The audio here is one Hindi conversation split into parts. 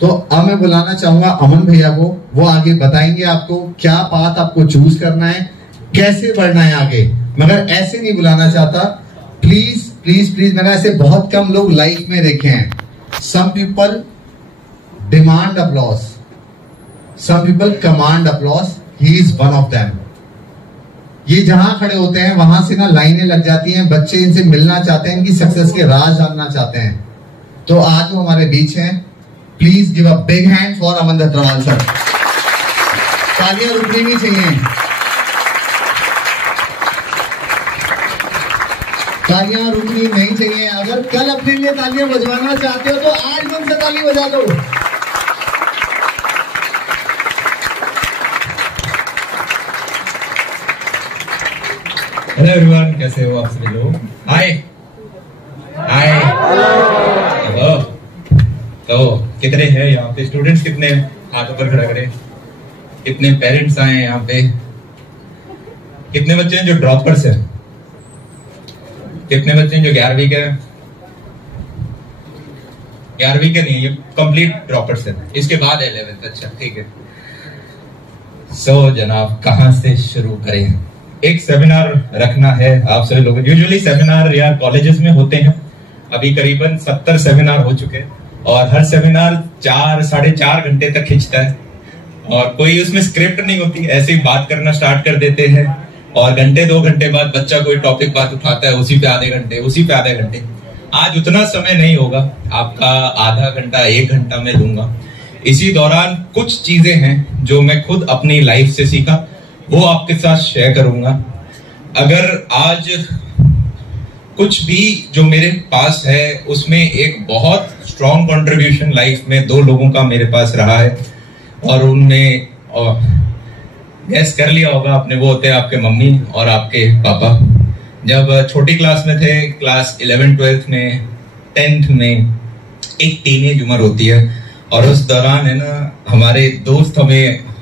तो अब मैं बुलाना चाहूंगा अमन भैया को। वो आगे बताएंगे आपको क्या पाथ आपको चूज करना है, कैसे बढ़ना है आगे। मगर ऐसे नहीं बुलाना चाहता, प्लीज प्लीज प्लीज। मैंने ऐसे बहुत कम लोग लाइफ में देखे हैं। Some people demand applause, some people command applause, he is one of them. ये जहां खड़े होते हैं वहां से ना लाइनें लग जाती हैं, बच्चे इनसे मिलना चाहते हैं, इनकी सक्सेस के राज जानना चाहते हैं। तो आज वो हमारे बीच हैं। Please give a big hand for Aman Dhatrwal sir. तालियां रुकनी नहीं चाहिए, तालियां रुकनी नहीं चाहिए। अगर कल अपने लिए तालियां बजवाना चाहते हो तो आज मन से ताली बजा दो। हेलो एवरीवन, कैसे हो आप सभी लोग? हाय हाय हेलो। तो कितने हैं यहाँ पे स्टूडेंट्स? कितने हाथ ऊपर खड़ा करें। कितने पेरेंट्स आए हैं यहाँ पे? कितने बच्चे हैं जो ड्रॉपर्स हैं? कितने बच्चे हैं जो 11वीं के? 11वीं के नहीं, ये कंप्लीट ड्रॉपर्स हैं। इसके बाद 11th। अच्छा ठीक है। सो जनाब, कहाँ से शुरू करें? एक सेमिनार रखना है आप सभी लोगों। यूजुअली सेमिनार या कॉलेजेस में होते हैं। अभी करीबन 70 सेमिनार हो चुके हैं और हर सेमिनार 4-4.5 घंटे तक खिंचता है और कोई उसमें स्क्रिप्ट नहीं होती, ऐसे ही बात करना स्टार्ट कर देते हैं और घंटे 2 घंटे बाद बच्चा कोई टॉपिक बात उठाता है, उसी पे आधे घंटे, उसी पे आधे घंटे। आज उतना समय नहीं होगा, आपका आधा घंटा 1 घंटा मैं लूंगा। इसी दौरान कुछ चीजें हैं जो मैं खुद अपनी लाइफ से सीखा, वो आपके साथ शेयर करूंगा। अगर आज कुछ भी जो मेरे पास है उसमें एक बहुत स्ट्रॉन्ग कंट्रीब्यूशन लाइफ में 2 लोगों का मेरे पास रहा है और उनमें गैस कर लिया होगा आपने, वो होते हैं आपके मम्मी और आपके पापा। जब छोटी क्लास में थे, क्लास 11th 12th में 10th में, एक टीनेज उम्र होती है और उस दौरान है ना हमारे दोस्त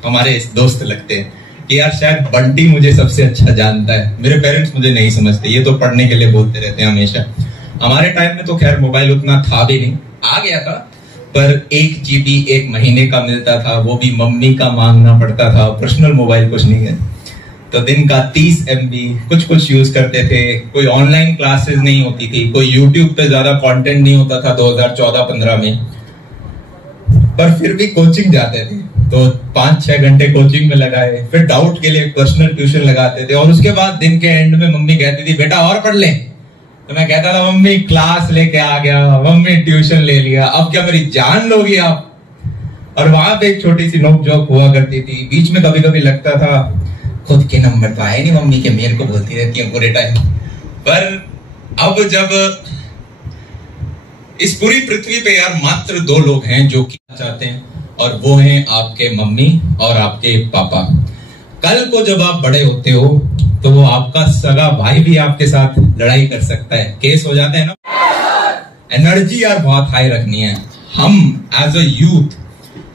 हमारे दोस्त लगते हैं कि यार शायद बंटी मुझे सबसे अच्छा जानता है, मेरे पेरेंट्स मुझे नहीं समझते, ये तो पढ़ने के लिए बोलते रहते हैं हमेशा। हमारे टाइम में तो खैर मोबाइल उतना था भी नहीं, आ गया था पर 1 GB 1 महीने का मिलता था, वो भी मम्मी का मांगना पड़ता था। पर्सनल मोबाइल कुछ नहीं है, तो दिन का 30 MB कुछ यूज करते थे। कोई ऑनलाइन क्लासेस नहीं होती थी, कोई यूट्यूब पे ज्यादा कंटेंट नहीं होता था 2014-15 में, पर फिर भी कोचिंग जाते थे तो 5-6 घंटे कोचिंग में लगाए, फिर डाउट के लिए पर्सनल ट्यूशन लगाते थे और उसके बाद दिन के एंड में मम्मी कहती थी बेटा और पढ़ ले, तो मैं कहता था मम्मी क्लास लेके आ गया, मम्मी ट्यूशन ले लिया, अब क्या मेरी जान लोगी आप? और वहां पे एक छोटी सी नोक जोक हुआ करती थी। बीच में कभी कभी लगता था खुद के नंबर तो आए नहीं मम्मी के, मेरे को बोलती रहती है पूरे टाइम। पर अब जब इस पूरी पृथ्वी पे यार मात्र 2 लोग हैं जो क्या चाहते हैं और वो हैं आपके मम्मी और आपके पापा। कल को जब आप बड़े होते हो तो वो आपका सगा भाई भी आपके साथ लड़ाई कर सकता है, केस हो जाते हैं ना। एनर्जी यार बहुत हाई रखनी है। हम एज अ यूथ,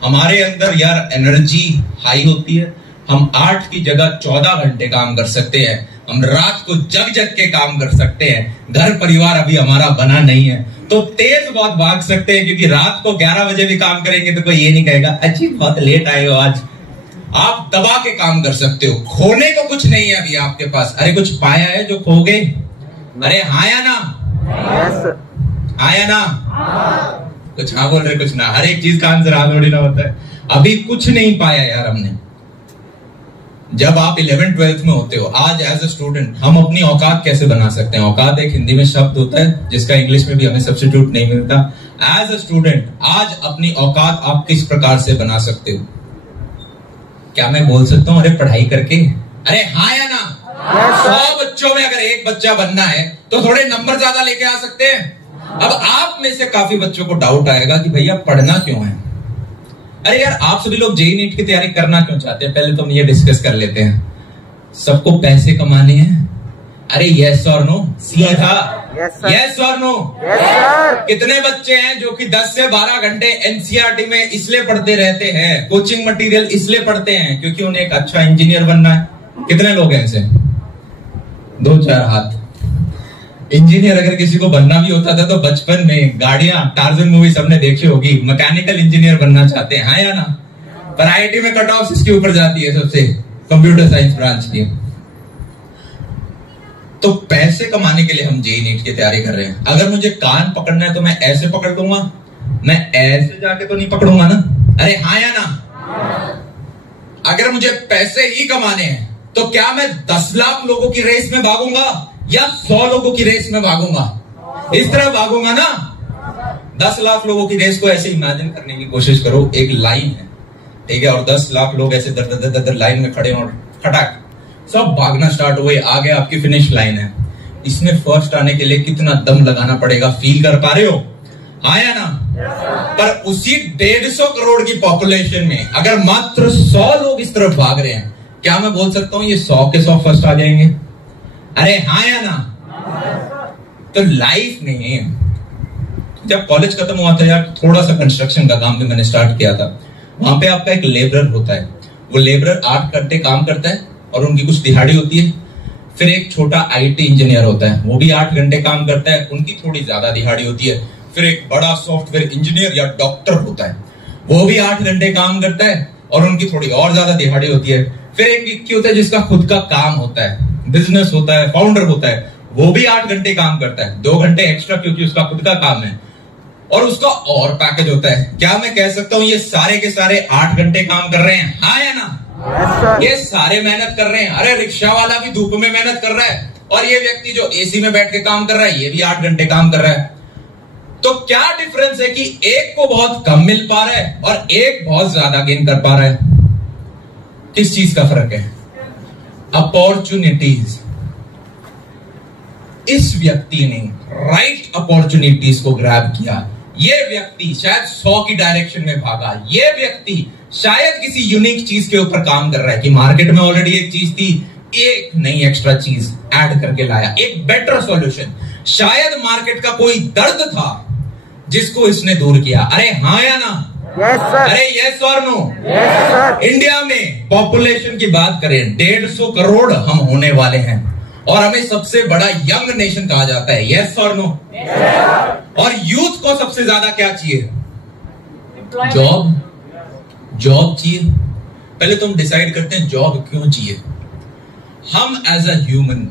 हमारे अंदर यार एनर्जी हाई होती है। हम 8 की जगह 14 घंटे काम कर सकते हैं। हम रात को जग जग के काम कर सकते हैं। घर परिवार अभी हमारा बना नहीं है तो तेज बहुत भाग सकते हैं, क्योंकि रात को 11 बजे भी काम करेंगे तो कोई ये नहीं कहेगा अच्छी बहुत लेट आए हो आज। आप दबा के काम कर सकते हो। खोने को कुछ नहीं है अभी आपके पास। अरे कुछ पाया है जो खो गए? अरे हाँ या ना? हाँ या ना? कुछ हाँ बोल रहे, कुछ ना। हर एक चीज का आंसर हाँ थोड़ी ना होता है। अभी कुछ नहीं पाया यार हमने। जब आप 11th 12th में होते हो, आज एज अ स्टूडेंट हम अपनी औकात कैसे बना सकते हैं? औकात एक हिंदी में शब्द होता है जिसका इंग्लिश में भी हमें सब्स्टिट्यूट नहीं मिलता। एज अ स्टूडेंट आज अपनी औकात आप किस प्रकार से बना सकते हो? क्या मैं बोल सकता हूँ अरे पढ़ाई करके? अरे हाँ या ना? 100 बच्चों में अगर एक बच्चा बनना है तो थोड़े नंबर ज्यादा लेके आ सकते हैं। अब आप में से काफी बच्चों को डाउट आएगा कि भैया पढ़ना क्यों है? अरे यार आप सभी लोग जेईई नीट की तैयारी करना क्यों चाहते हैं? पहले तो हम ये डिस्कस कर लेते हैं। सबको पैसे कमाने हैं। अरे यस और नो? सीधा यस और नो? कितने बच्चे हैं जो कि 10 से 12 घंटे एनसीईआरटी में इसलिए पढ़ते रहते हैं, कोचिंग मटेरियल इसलिए पढ़ते हैं क्योंकि उन्हें एक अच्छा इंजीनियर बनना है? कितने लोग हैं ऐसे? 2-4 हाथ। इंजीनियर अगर किसी को बनना भी होता था तो बचपन में गाड़ियां, टार्जन मूवी सबने देखी होगी, मैकेनिकल इंजीनियर बनना चाहते हैं, हाँ या ना? पर आईआईटी में कट ऑफ इसके ऊपर जाती है सबसे, कंप्यूटर साइंस ब्रांच की। तो पैसे कमाने के लिए हम जेईई नीट की तैयारी कर रहे हैं। अगर मुझे कान पकड़ना है तो मैं ऐसे पकड़ लूंगा, मैं ऐसे जाके तो नहीं पकड़ूंगा ना? अरे हाँ या ना? अगर मुझे पैसे ही कमाने हैं तो क्या मैं 10 लाख लोगों की रेस में भागूंगा या 100 लोगों की रेस में भागूंगा? इस तरह भागूंगा ना। 10 लाख लोगों की रेस को ऐसे इमेजिन करने की कोशिश करो, एक लाइन है, ठीक है, और 10 लाख लोग ऐसे दर दर दर दर लाइन में खड़े और खटाक सब भागना स्टार्ट हुए, आगे आपकी फिनिश लाइन है। इसमें फर्स्ट आने के लिए कितना दम लगाना पड़ेगा, फील कर पा रहे हो? हाँ या ना? पर उसी 150 करोड़ की पॉपुलेशन में अगर मात्र 100 लोग इस तरफ भाग रहे हैं, क्या मैं बोल सकता हूं ये 100 के 100 फर्स्ट आ जाएंगे? अरे हाँ या ना? तो लाइफ में जब कॉलेज खत्म हुआ था यार, थोड़ा सा कंस्ट्रक्शन का काम भी मैंने स्टार्ट किया था। वहां पे आपका एक लेबरर होता है, वो लेबरर 8 घंटे काम करता है और उनकी कुछ दिहाड़ी होती है। फिर एक छोटा आईटी इंजीनियर होता है, वो भी 8 घंटे काम करता है, उनकी थोड़ी ज्यादा दिहाड़ी होती है। फिर एक बड़ा सॉफ्टवेयर इंजीनियर या डॉक्टर होता है, वो भी 8 घंटे काम करता है और उनकी थोड़ी और ज्यादा दिहाड़ी होती है। फिर एक व्यक्ति होता है जिसका खुद का काम होता है, बिजनेस होता है, फाउंडर होता है, वो भी 8 घंटे काम करता है, 2 घंटे एक्स्ट्रा क्योंकि उसका खुद का काम है, और उसका और पैकेज होता है। क्या मैं कह सकता हूं ये सारे के सारे 8 घंटे काम कर रहे हैं? हाँ या ना? ये सारे मेहनत कर रहे हैं। अरे रिक्शा वाला भी धूप में मेहनत कर रहा है, और ये व्यक्ति जो एसी में बैठ के काम कर रहा है, ये भी 8 घंटे काम कर रहा है। तो क्या डिफरेंस है कि एक को बहुत कम मिल पा रहा है और एक बहुत ज्यादा गेन कर पा रहा है? किस चीज का फर्क है? अपॉर्चुनिटीज। इस व्यक्ति ने राइट अपॉर्चुनिटीज को ग्रैब किया। ये व्यक्ति शायद 100 की डायरेक्शन में भागा। ये व्यक्ति शायद किसी यूनिक चीज के ऊपर काम कर रहा है कि मार्केट में ऑलरेडी एक चीज थी, एक नई एक्स्ट्रा चीज ऐड करके लाया, एक बेटर सॉल्यूशन। शायद मार्केट का कोई दर्द था जिसको इसने दूर किया। अरे हाँ या ना? Yes sir. अरे यस और नो? Yes sir. इंडिया में पॉपुलेशन की बात करें 150 करोड़ हम होने वाले हैं और हमें सबसे बड़ा यंग नेशन कहा जाता है। यस और नो? और यूथ को सबसे ज्यादा क्या चाहिए? जॉब। जॉब चाहिए। पहले तो हम डिसाइड करते हैं जॉब क्यों चाहिए। हम एज अ ह्यूमन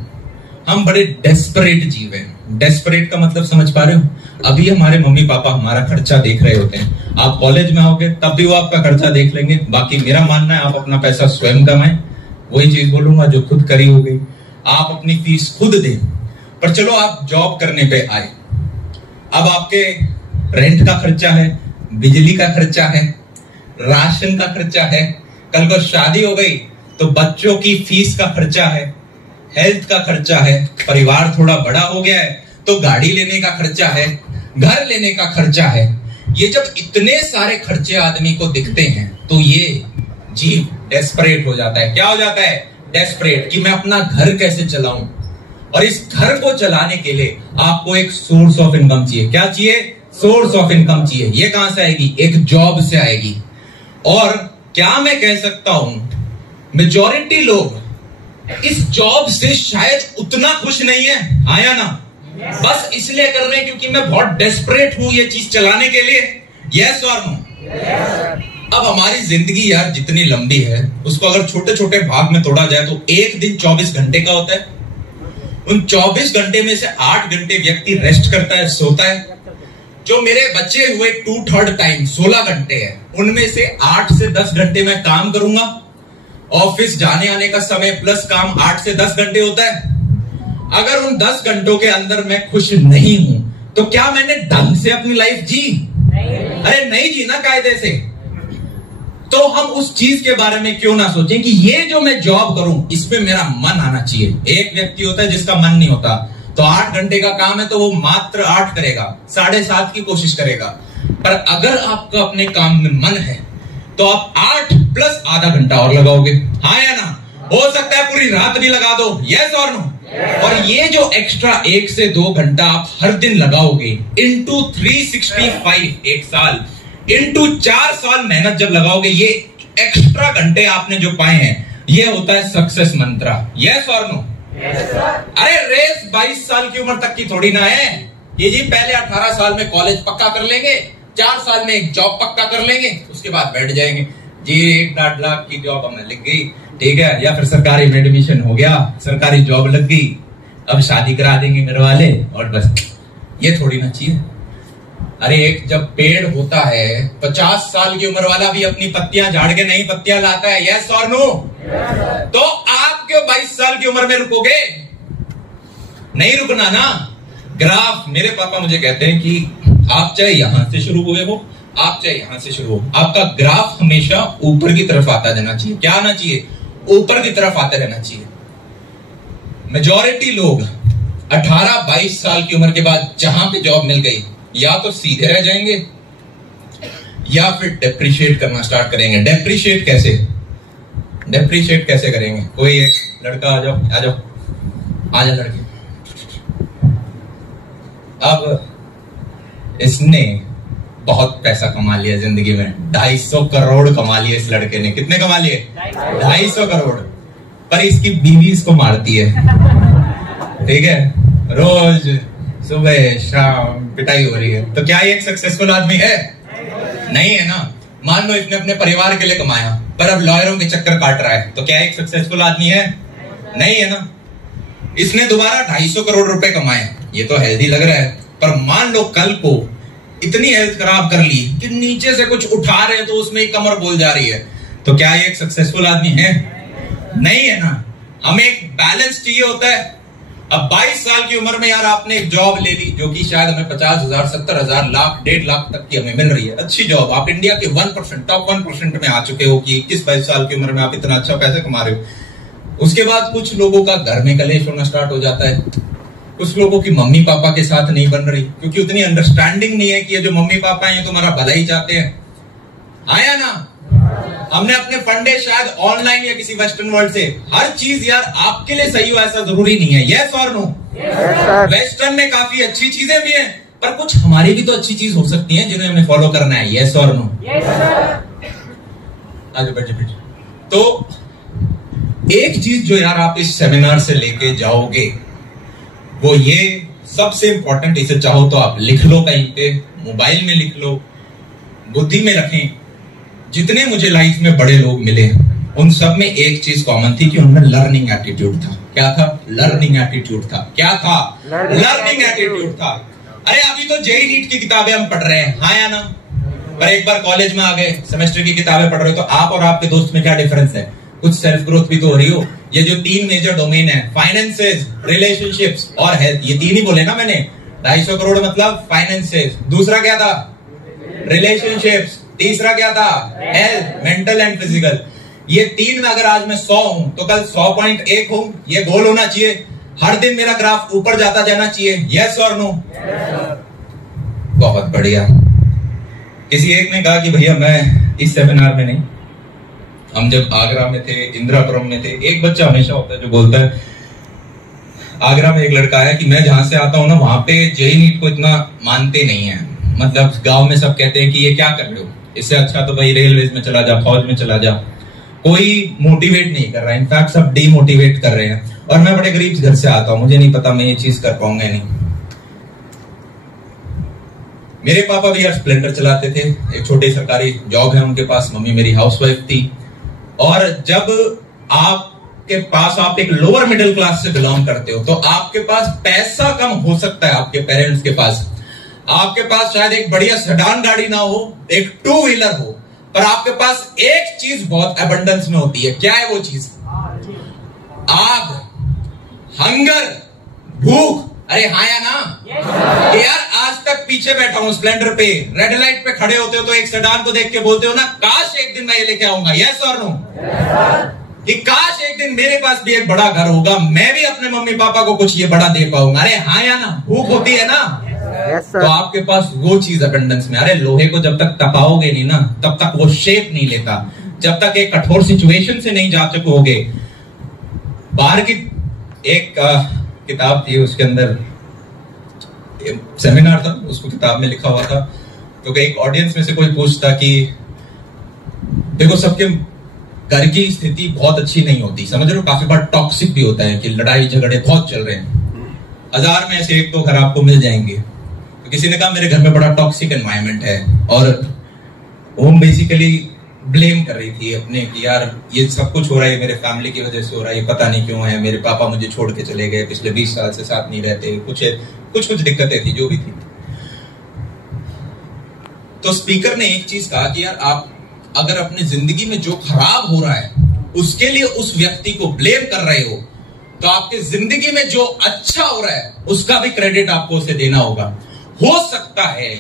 हम बड़े डेस्परेट जीव हैं। डेस्परेट का मतलब समझ पा रहे हो? अभी हमारे मम्मी पापा हमारा खर्चा देख रहे होते हैं, आप कॉलेज में आओगे तब भी वो आपका खर्चा देख लेंगे। बाकी मेरा मानना है आप अपना पैसा स्वयं कमाएं। वही चीज बोलूंगा जो खुद करी हो गई, आप अपनी फीस खुद दें। पर चलो आप जॉब करने पे आए, अब आपके रेंट का खर्चा है, बिजली का खर्चा है, राशन का खर्चा है, कल को शादी हो गई तो बच्चों की फीस का खर्चा है, हेल्थ का खर्चा है, परिवार थोड़ा बड़ा हो गया है तो गाड़ी लेने का खर्चा है, घर लेने का खर्चा है। ये जब इतने सारे खर्चे आदमी को दिखते हैं तो ये जीव डेस्परेट हो जाता है। क्या हो जाता है? डेस्परेट, कि मैं अपना घर कैसे चलाऊं। और इस घर को चलाने के लिए आपको एक सोर्स ऑफ इनकम चाहिए। क्या चाहिए? सोर्स ऑफ इनकम चाहिए। ये कहां से आएगी? एक जॉब से आएगी। और क्या मैं कह सकता हूं मेजॉरिटी लोग इस जॉब से शायद उतना खुश नहीं है। हाँ या ना? बस इसलिए कर रहे हैं क्योंकि मैं बहुत डेस्परेट हूं ये चीज चलाने के लिए। यस और नो? अब हमारी जिंदगी यार जितनी लंबी है उसको अगर छोटे छोटे भाग में तोड़ा जाए तो एक दिन 24 घंटे का होता है। उन 24 घंटे में से 8 घंटे व्यक्ति रेस्ट करता है, सोता है। जो मेरे बचे हुए 2/3 टाइम 16 घंटे है, उनमें से 8 से 10 घंटे मैं काम करूंगा। ऑफिस जाने आने का समय प्लस काम 8 से 10 घंटे होता है। अगर उन 10 घंटों के अंदर मैं खुश नहीं हूं तो क्या मैंने ढंग से अपनी लाइफ जी? अरे नहीं जी ना कायदे से। तो हम उस चीज के बारे में क्यों ना सोचें कि ये जो मैं जॉब करूं इसमें मेरा मन आना चाहिए। एक व्यक्ति होता है जिसका मन नहीं होता, तो 8 घंटे का काम है तो वो मात्र 8 करेगा, 7.5 की कोशिश करेगा। पर अगर आपका अपने काम में मन है तो आप 8 प्लस आधा घंटा और लगाओगे। हाँ या ना? हो सकता है पूरी रात भी लगा दो। यस और नो? और ये जो एक्स्ट्रा 1 से 2 घंटा आप हर दिन लगाओगे इंटू 365 एक साल, इंटू 4 साल मेहनत जब लगाओगे, ये एक्स्ट्रा घंटे आपने जो पाए हैं ये होता है सक्सेस मंत्रा। यस और नो? अरे रेस 22 साल की उम्र तक की थोड़ी ना है ये जी। पहले 18 साल में कॉलेज पक्का कर लेंगे, 4 साल में एक जॉब पक्का कर लेंगे, उसके बाद बैठ जाएंगे जी। 1.5 लाख की जॉब हमें लग गई, ठीक है, या फिर सरकारी में एडमिशन हो गया, सरकारी जॉब लग गई, अब शादी करा देंगे घर वाले और बस। ये थोड़ी ना चाहिए। अरे एक जब पेड़ होता है 50 साल की उम्र वाला भी अपनी पत्तियां झाड़ के नई पत्तियां लाता है, यस और नो? तो आप क्यों 22 साल की उम्र में रुकोगे? नहीं रुकना ना। ग्राफ, मेरे पापा मुझे कहते हैं कि आप चाहे यहां से शुरू हुए हो, आप चाहे यहां से शुरू हो, आपका ग्राफ हमेशा ऊपर की तरफ आता रहना चाहिए। क्या आना चाहिए? ऊपर की तरफ आते रहना चाहिए। मेजॉरिटी लोग 18-22 साल की उम्र के बाद जहां पे जॉब मिल गई, या तो सीधे रह जाएंगे या फिर डेप्रिशिएट करना स्टार्ट करेंगे। डेप्रिशिएट कैसे? डेप्रिशिएट कैसे करेंगे? कोई एक लड़का आ जाओ, आ जाओ, आ जाओ लड़के। अब इसने बहुत पैसा कमा लिया जिंदगी में, 250 करोड़ कमा लिए इस लड़के ने। कितने कमा लिए? 250 करोड़। पर इसकी बीवी इसको मारती है, ठीक है, रोज सुबह शाम पिटाई हो रही है। तो क्या ये एक सक्सेसफुल आदमी है? नहीं है ना। मान लो इसने अपने परिवार के लिए कमाया, पर अब लॉयरों के चक्कर काट रहा है, तो क्या एक सक्सेसफुल आदमी है? नहीं है ना। इसने दोबारा 250 करोड़ रुपए कमाए, ये तो हेल्दी लग रहा है, पर मान लो कल को इतनी हेल्थ खराब कर ली कि नीचे से कुछ उठा रहे तो उसमें कमर बोल जा रही है, तो क्या ये एक सक्सेसफुल आदमी है? नहीं है ना। हमें एक बैलेंस चाहिए होता है। अब 22 साल की उम्र में यार आपने एक जॉब ले ली जो कि शायद हमें 50,000, 70,000, लाख, 1.5 लाख तक की हमें मिल रही है, अच्छी जॉब। आप इंडिया के 1%, टॉप 1% में आ चुके हो कि 21-22 साल की उम्र में आप इतना अच्छा पैसे कमा रहे हो। उसके बाद कुछ लोगों का घर में कलेश होना स्टार्ट हो जाता है। कुछ लोगों की मम्मी पापा के साथ नहीं बन रही, क्योंकि उतनी अंडरस्टैंडिंग नहीं है कि ये जो मम्मी पापा हैं तुम्हारा भला ही चाहते हैं। आया ना। हमने अपने फंडे शायद ऑनलाइन या किसी वेस्टर्न वर्ल्ड से। हर चीज यार आपके लिए सही हो ऐसा जरूरी नहीं है, यस और नो? वेस्टर्न में काफी अच्छी चीजें भी हैं, पर कुछ हमारी भी तो अच्छी चीज हो सकती है जिन्हें हमें फॉलो करना है, यस और नो? आगे बैठे। तो एक चीज जो यार आप इस सेमिनार से लेके जाओगे वो ये सबसे इंपॉर्टेंट, इसे चाहो तो आप लिख लो कहीं पे, मोबाइल में लिख लो, बुद्धि में रखें। जितने मुझे लाइफ में बड़े लोग मिले उन सब में एक चीज कॉमन थी कि उनमें लर्निंग एटीट्यूड था। क्या था? लर्निंग एटीट्यूड था। क्या था? लर्निंग एटीट्यूड था। अरे अभी तो जेईई नीट की किताबें हम पढ़ रहे हैं, हाँ या ना? पर एक बार कॉलेज में आ गए, सेमेस्टर की किताबें पढ़ रहे हो, तो आप और आपके दोस्त में क्या डिफरेंस है? कुछ सेल्फ ग्रोथ भी तो हो रही हो। ये जो 3 मेजर डोमेन है, फाइनेंसेस, रिलेशनशिप्स और हेल्थ, ये 3 ही बोले ना मैंने। 250 करोड़ मतलब फाइनेंसेस, दूसरा क्या था? रिलेशनशिप्स, तीसरा क्या था? Health, mental and physical. ये 3 में अगर आज मैं 100 हूं तो कल 100.1 हूं। ये गोल होना चाहिए। हर दिन मेरा ग्राफ ऊपर जाता जाना चाहिए, यस और नो? बहुत बढ़िया। किसी एक ने कहा कि भैया मैं इस सेमिनार में नहीं, हम जब आगरा में थे, इंदिरापुरम में थे, एक बच्चा हमेशा होता है जो बोलता है, आगरा में एक लड़का है कि मैं जहां से आता हूं ना वहां पे जेईई नीट को इतना मानते नहीं है। मतलब गांव में सब कहते हैं कि ये क्या कर रहे हो, इससे अच्छा तो भाई रेलवे में चला जा, फौज में चला जा। कोई मोटिवेट नहीं कर रहा है, इनफैक्ट सब डीमोटिवेट कर रहे हैं। और मैं बड़े गरीब घर से आता हूं, मुझे नहीं पता मैं ये चीज कर पाऊंगा नहीं। मेरे पापा भी यार स्प्लेंडर चलाते थे, एक छोटी सरकारी जॉब है उनके पास, मम्मी मेरी हाउसवाइफ थी। और जब आपके पास, आप एक लोअर मिडिल क्लास से बिलोंग करते हो, तो आपके पास पैसा कम हो सकता है, आपके पेरेंट्स के पास, आपके पास शायद एक बढ़िया सेडान गाड़ी ना हो, एक 2 व्हीलर हो, पर आपके पास एक चीज बहुत एबंडेंस में होती है। क्या है वो चीज? आग, हंगर, भूख। अरे हाँ या ना? यार आज तक पीछे बैठा हूं स्प्लेंडर पे, रेड लाइट पे खड़े होते हो तो एक सेडान को देख के बोलते हो ना, काश एक दिन मैं ये लेके आऊंगा, यस और नो? कि काश एक दिन मेरे पास भी एक बड़ा घर होगा, मैं भी अपने मम्मी पापा को कुछ ये बड़ा दे पाऊंगा। अरे हाँ या ना? भूख होती है ना? तो आपके पास वो चीज अबंडेंस में। अरे लोहे को जब तक तपाओगे नहीं ना, तब तक वो शेप नहीं लेता। जब तक एक कठोर सिचुएशन से नहीं जा चुकोगे। बाहर की एक किताब थी, उसके अंदर सेमिनार था, उसको किताब में लिखा हुआ था, तो एक ऑडियंस में से कोई पूछता कि देखो सबके घर की स्थिति बहुत अच्छी नहीं होती, समझ रहे हो, काफी बार टॉक्सिक भी होता है कि लड़ाई झगड़े बहुत चल रहे हैं। 1000 में से एक तो घर आपको मिल जाएंगे। तो किसी ने कहा मेरे घर में बड़ा टॉक्सिक एनवायरनमेंट है, और वो बेसिकली ब्लेम कर रही थी अपने कि यार ये सब कुछ हो रहा है मेरे फैमिली की वजह से हो रहा है, पता नहीं क्यों है, मेरे पापा मुझे छोड़ के चले गए, पिछले 20 साल से साथ नहीं रहते, कुछ दिक्कतें थी जो भी थी। तो स्पीकर ने एक चीज कहा कि यार आप अगर अपनी जिंदगी में जो खराब हो रहा है उसके लिए उस व्यक्ति को ब्लेम कर रहे हो, तो आपकी जिंदगी में जो अच्छा हो रहा है उसका भी क्रेडिट आपको उसे देना होगा। हो सकता है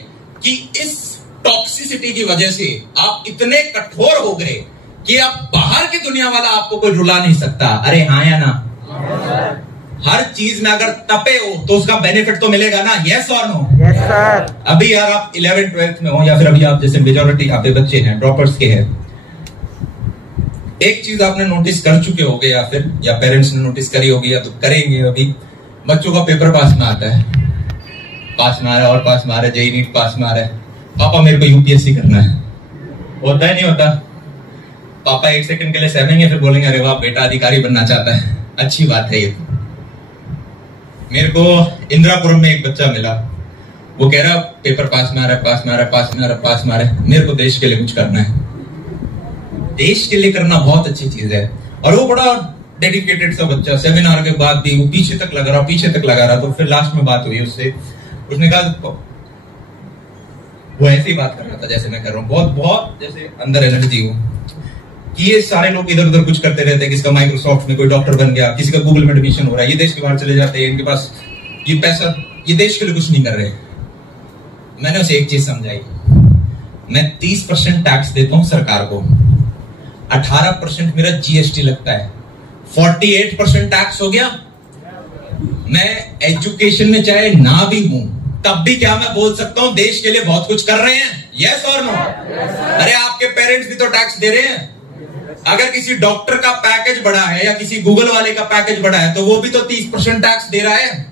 कि इस टॉक्सिसिटी की वजह से आप इतने कठोर हो गए कि अब बाहर की दुनिया वाला आपको कोई रुला नहीं सकता। अरे हाँ या ना? हर चीज में अगर तपे हो तो उसका बेनिफिट तो मिलेगा ना, यस और नो? Yes sir. अभी यार आप 11th 12th में हो, या फिर अभी आप जैसे मेजॉरिटी यहाँ पे बच्चे हैं ड्रॉपर्स के हैं, एक चीज आपने नोटिस कर चुके होगे या पेरेंट्स ने नोटिस करी होगी या तो करेंगे। अभी बच्चों का पेपर पास में आता है, पास में आ रहा है और पास में आ रहा है, जेईई नीट पास में आ रहा है, पापा मेरे को यूपीएससी करना है। होता है नहीं होता? पापा 1 सेकंड के लिए सहमेंगे, फिर बोलेंगे अरे वाह बेटा अधिकारी बनना चाहता है, अच्छी बात है ये। मेरे को इंदिरापुरम में एक बच्चा मिला, वो कह रहा पेपर पास में आ रहा है, पास में आ रहा है, पास में आ रहा है, पास में आ रहा है, मेरे को देश के लिए कुछ करना है। देश के लिए करना बहुत अच्छी चीज है, और वो बड़ा डेडिकेटेड सा बच्चा, सेमिनार के बाद भी वो पीछे तक लगा रहा। तो फिर लास्ट में बात हुई उससे, उसने कहा वो ऐसी बात कर रहा था जैसे मैं कर रहा हूँ, बहुत जैसे अंदर एनर्जी हो कि ये सारे लोग इधर उधर कुछ करते रहते हैं, किसका माइक्रोसॉफ्ट में कोई डॉक्टर बन गया, किसी का गूगल में एडमिशन हो रहा है, ये देश के बाहर चले जाते हैं, इनके पास ये पैसा, ये देश के लिए कुछ नहीं कर रहे। मैंने उसे एक चीज समझाई, मैं 30% टैक्स देता हूं सरकार को, 18% मेरा जीएसटी लगता है, 48% टैक्स हो गया। मैं एजुकेशन में चाहे ना भी हूं तब भी क्या मैं बोल सकता हूं देश के लिए बहुत कुछ कर रहे हैं, यस और नो? अरे आपके पेरेंट्स भी तो टैक्स दे रहे हैं। अगर किसी डॉक्टर का पैकेज बढ़ा है या किसी गूगल वाले का पैकेज बढ़ा है तो वो भी तो 30% टैक्स दे रहा है,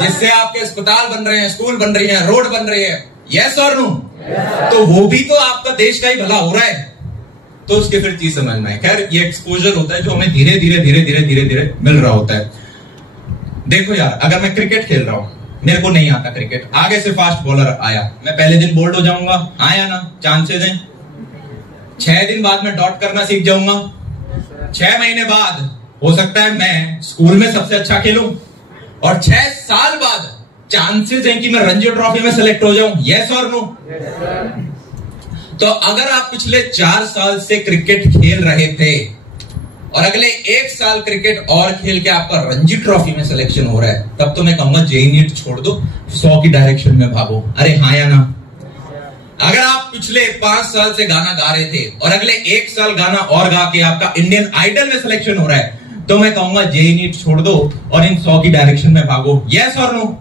जिससे आपके अस्पताल बन रहे हैं, स्कूल बन रही हैं, रोड बन रही है, यस और नो? तो वो भी तो आपका देश का ही भला हो रहा है। तो उसके फिर चीज समझ में आए। खैर ये एक्सपोजर होता है जो हमें धीरे धीरे मिल रहा होता है। देखो यार, अगर मैं क्रिकेट खेल रहा हूं, मेरे को नहीं आता क्रिकेट, आगे से फास्ट बॉलर आया, मैं पहले दिन बोल्ड हो जाऊंगा, हाँ या ना? चांसेस हैं। 6 दिन बाद में डॉट करना सीख जाऊंगा, 6 महीने बाद हो सकता है मैं स्कूल में सबसे अच्छा खेलूं, और 6 साल बाद चांसेस हैं कि मैं रणजी ट्रॉफी में सेलेक्ट हो जाऊं, यस और नो? तो अगर आप पिछले 4 साल से क्रिकेट खेल रहे थे और अगले 1 साल क्रिकेट और खेल के आपका रणजी ट्रॉफी में सिलेक्शन हो रहा है, तब तो मैं कहूंगा जेईई नीट छोड़ दो, 100 की डायरेक्शन में भागो। अरे हाँ या ना? अगर आप पिछले 5 साल से गाना गा रहे थे और अगले 1 साल गाना और गा के आपका इंडियन आइडल में सिलेक्शन हो रहा है, तो मैं कहूंगा जेईई नीट छोड़ दो और इन 100 की डायरेक्शन में भागो, यस और नो?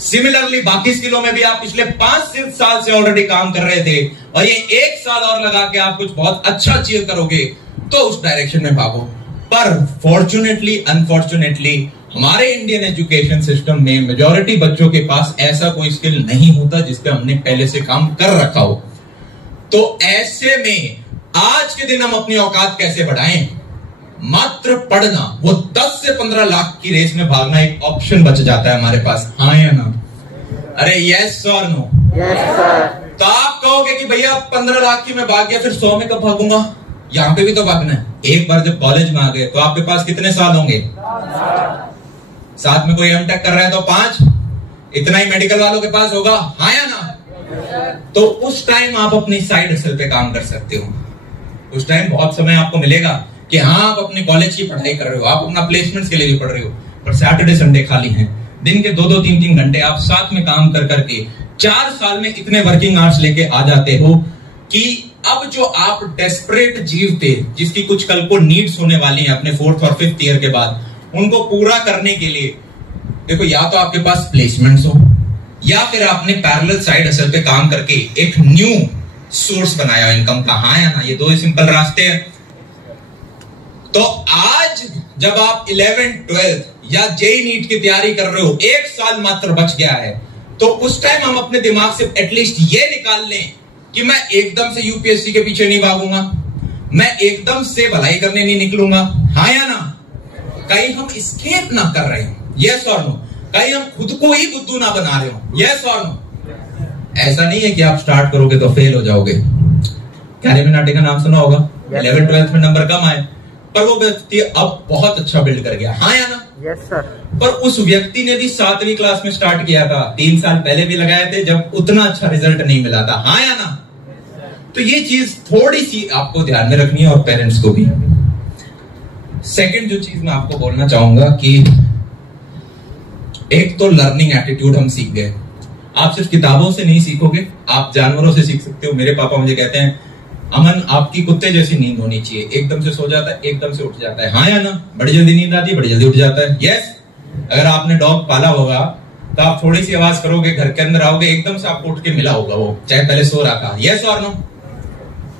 सिमिलरली बाकी स्किलों में भी आप पिछले 5 साल से ऑलरेडी काम कर रहे थे और ये 1 साल और लगा के आप कुछ बहुत अच्छा अचीव करोगे, तो उस डायरेक्शन में भागो। पर फॉर्चुनेटली अनफॉर्चुनेटली हमारे इंडियन एजुकेशन सिस्टम में मेजॉरिटी बच्चों के पास ऐसा कोई स्किल नहीं होता जिसपे हमने पहले से काम कर रखा हो। तो ऐसे में आज के दिन हम अपनी औकात कैसे बढ़ाएं? मात्र पढ़ना, वो 10 से 15 लाख की रेस में भागना एक ऑप्शन बच जाता है हमारे पास, हाँ या ना? अरे यस और नो? Yes sir. तो आप कहोगे कि भैया 15 लाख की मैं भाग गया, फिर 100 में कब भागूंगा? यहां पे भी तो भागना है। एक बार जब कॉलेज में आ गए तो आपके पास कितने साल होंगे? साथ में कोई एमटेक कर रहा है तो 5, इतना ही मेडिकल वालों के पास होगा, हाँ या ना? तो उस टाइम आप अपनी साइड हसल पे काम कर सकते हो। उस टाइम बहुत समय आपको मिलेगा कि हाँ आप अपने कॉलेज की पढ़ाई कर रहे हो, आप अपना प्लेसमेंट्स के लिए भी पढ़ रहे हो, पर सैटरडे संडे खाली है, दिन के 2-2, 3-3 घंटे आप साथ में काम कर करके 4 साल में इतने वर्किंग आवर्स लेके आ जाते हो कि अब जो आप डेस्परेट जीव थे, जिसकी कुछ कल को नीड्स होने वाली हैं अपने 4th और 5th ईयर के बाद, उनको पूरा करने के लिए देखो या तो आपके पास प्लेसमेंट्स हो या फिर आपने पैरेलल साइड हसल पे काम करके एक न्यू सोर्स बनाया इनकम का, हाँ या ना? ये 2 सिंपल रास्ते हैं। तो आज जब आप 11th 12th या जेईई नीट की तैयारी कर रहे हो, 1 साल मात्र बच गया है, तो उस टाइम हम अपने दिमाग से एटलीस्ट ये निकाल लें कि मैं एकदम से यूपीएससी के पीछे नहीं भागूंगा, मैं एकदम से भलाई करने नहीं निकलूंगा, हाँ या ना? कहीं हम एस्केप ना कर रहे हो, यस और नो? कहीं हम खुद को ही बुद्धू ना बना रहे हो, यस और नो? ऐसा नहीं है कि आप स्टार्ट करोगे तो फेल हो जाओगे। कैरी मिनाटी का नाम सुना होगा, 11th-12th में नंबर कम आए, पर वो व्यक्ति अब बहुत अच्छा बिल्ड कर गया, हाँ या ना? Yes sir. पर उस व्यक्ति ने भी 7वीं क्लास में स्टार्ट किया था, 3 साल पहले भी लगाए थे जब उतना अच्छा रिजल्ट नहीं मिला था, हाँ या ना? तो ये चीज थोड़ी सी आपको ध्यान में रखनी है और पेरेंट्स को भी। सेकंड जो चीज मैं आपको बोलना चाहूंगा कि एक तो लर्निंग एटीट्यूड हम सीख गए। आप सिर्फ किताबों से नहीं सीखोगे, आप जानवरों से सीख सकते हो। मेरे पापा मुझे कहते हैं, अमन आपकी कुत्ते जैसी नींद होनी चाहिए, एकदम से सो जाता है, एकदम से उठ जाता है, हाँ या ना? बड़ी जल्दी नींद आती है, बड़ी जल्दी उठ जाता है, यस। अगर आपने डॉग पाला होगा तो आप थोड़ी सी आवाज करोगे, घर के अंदर आओगे, एकदम से आपको उठ के मिला होगा वो, चाहे पहले सो रहा था, यस और नो?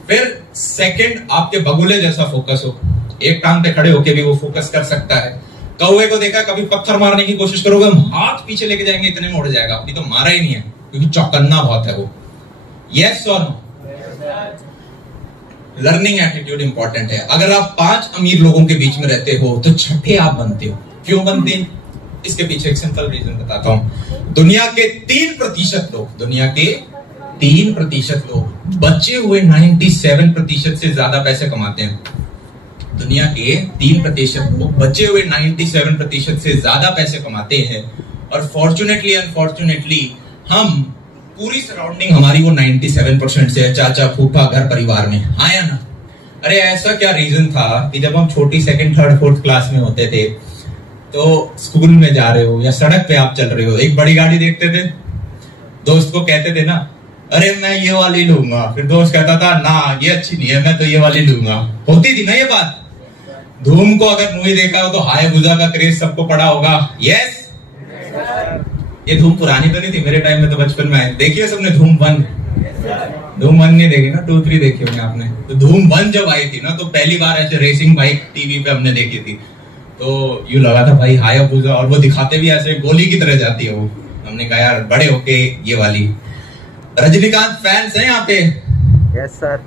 फिर सेकंड, आपके बगुले जैसा फोकस हो, एक टांग पे खड़े होके भी वो फोकस कर सकता है। कौवे को देखा, कभी पत्थर मारने की कोशिश करोगे, हम हाथ पीछे लेके जाएंगे, इतने में उड़ जाएगा, अभी तो मारा ही नहीं है क्योंकि चौकन्ना बहुत है वो, यस और नो? लर्निंग एटीट्यूड इंपॉर्टेंट है। अगर आप 5 अमीर लोगों के बीच में रहते हो तो 6ठे आप बनते हो। क्यों बनते हैं? इसके पीछे एक सिंपल रीजन बताता हूं। दुनिया के 3% लोग, दुनिया के 3% लोग बचे हुए 97% से ज्यादा पैसे कमाते हैं। दुनिया के 3% लोग बचे हुए 97% से ज्यादा पैसे कमाते हैं। और फॉर्चुनेटली अनफॉर्चुनेटली हम पूरी सराउंडिंग हमारी वो 97% से है, चाचा फूफा घर परिवार में, हाँ या ना? अरे ऐसा क्या रीजन था कि जब हम छोटी 2nd, 3rd, 4th क्लास में होते थे तो स्कूल में जा रहे हो या सड़क पे आप चल रहे हो, एक बड़ी गाड़ी देखते थे, दोस्त को कहते थे ना, अरे मैं ये वाली लूंगा, फिर दोस्त कहता था ना ये अच्छी नहीं है, मैं तो ये वाली लूंगा। होती थी ना ये बात। धूम को अगर मूवी देखा हो तो हायाबुसा का क्रेज सबको पड़ा होगा, यस। ये धूम पुरानी तो नहीं थी, मेरे टाइम में तो बचपन में आई। देखिए सबने धूम 1, धूम 1 नहीं देखी ना, 2, 3 देखी होंगे आपने। तो धूम 1 जब आई थी ना तो पहली बार ऐसे रेसिंग बाइक टीवी पे हमने देखी थी, तो यूं लगा था भाई हायाबुसा, और वो दिखाते भी ऐसे गोली की तरह जाती है वो। हमने कहा यार बड़े होके ये वाली। रजनीकांत फैंस हैं यहाँ पे? Yes sir.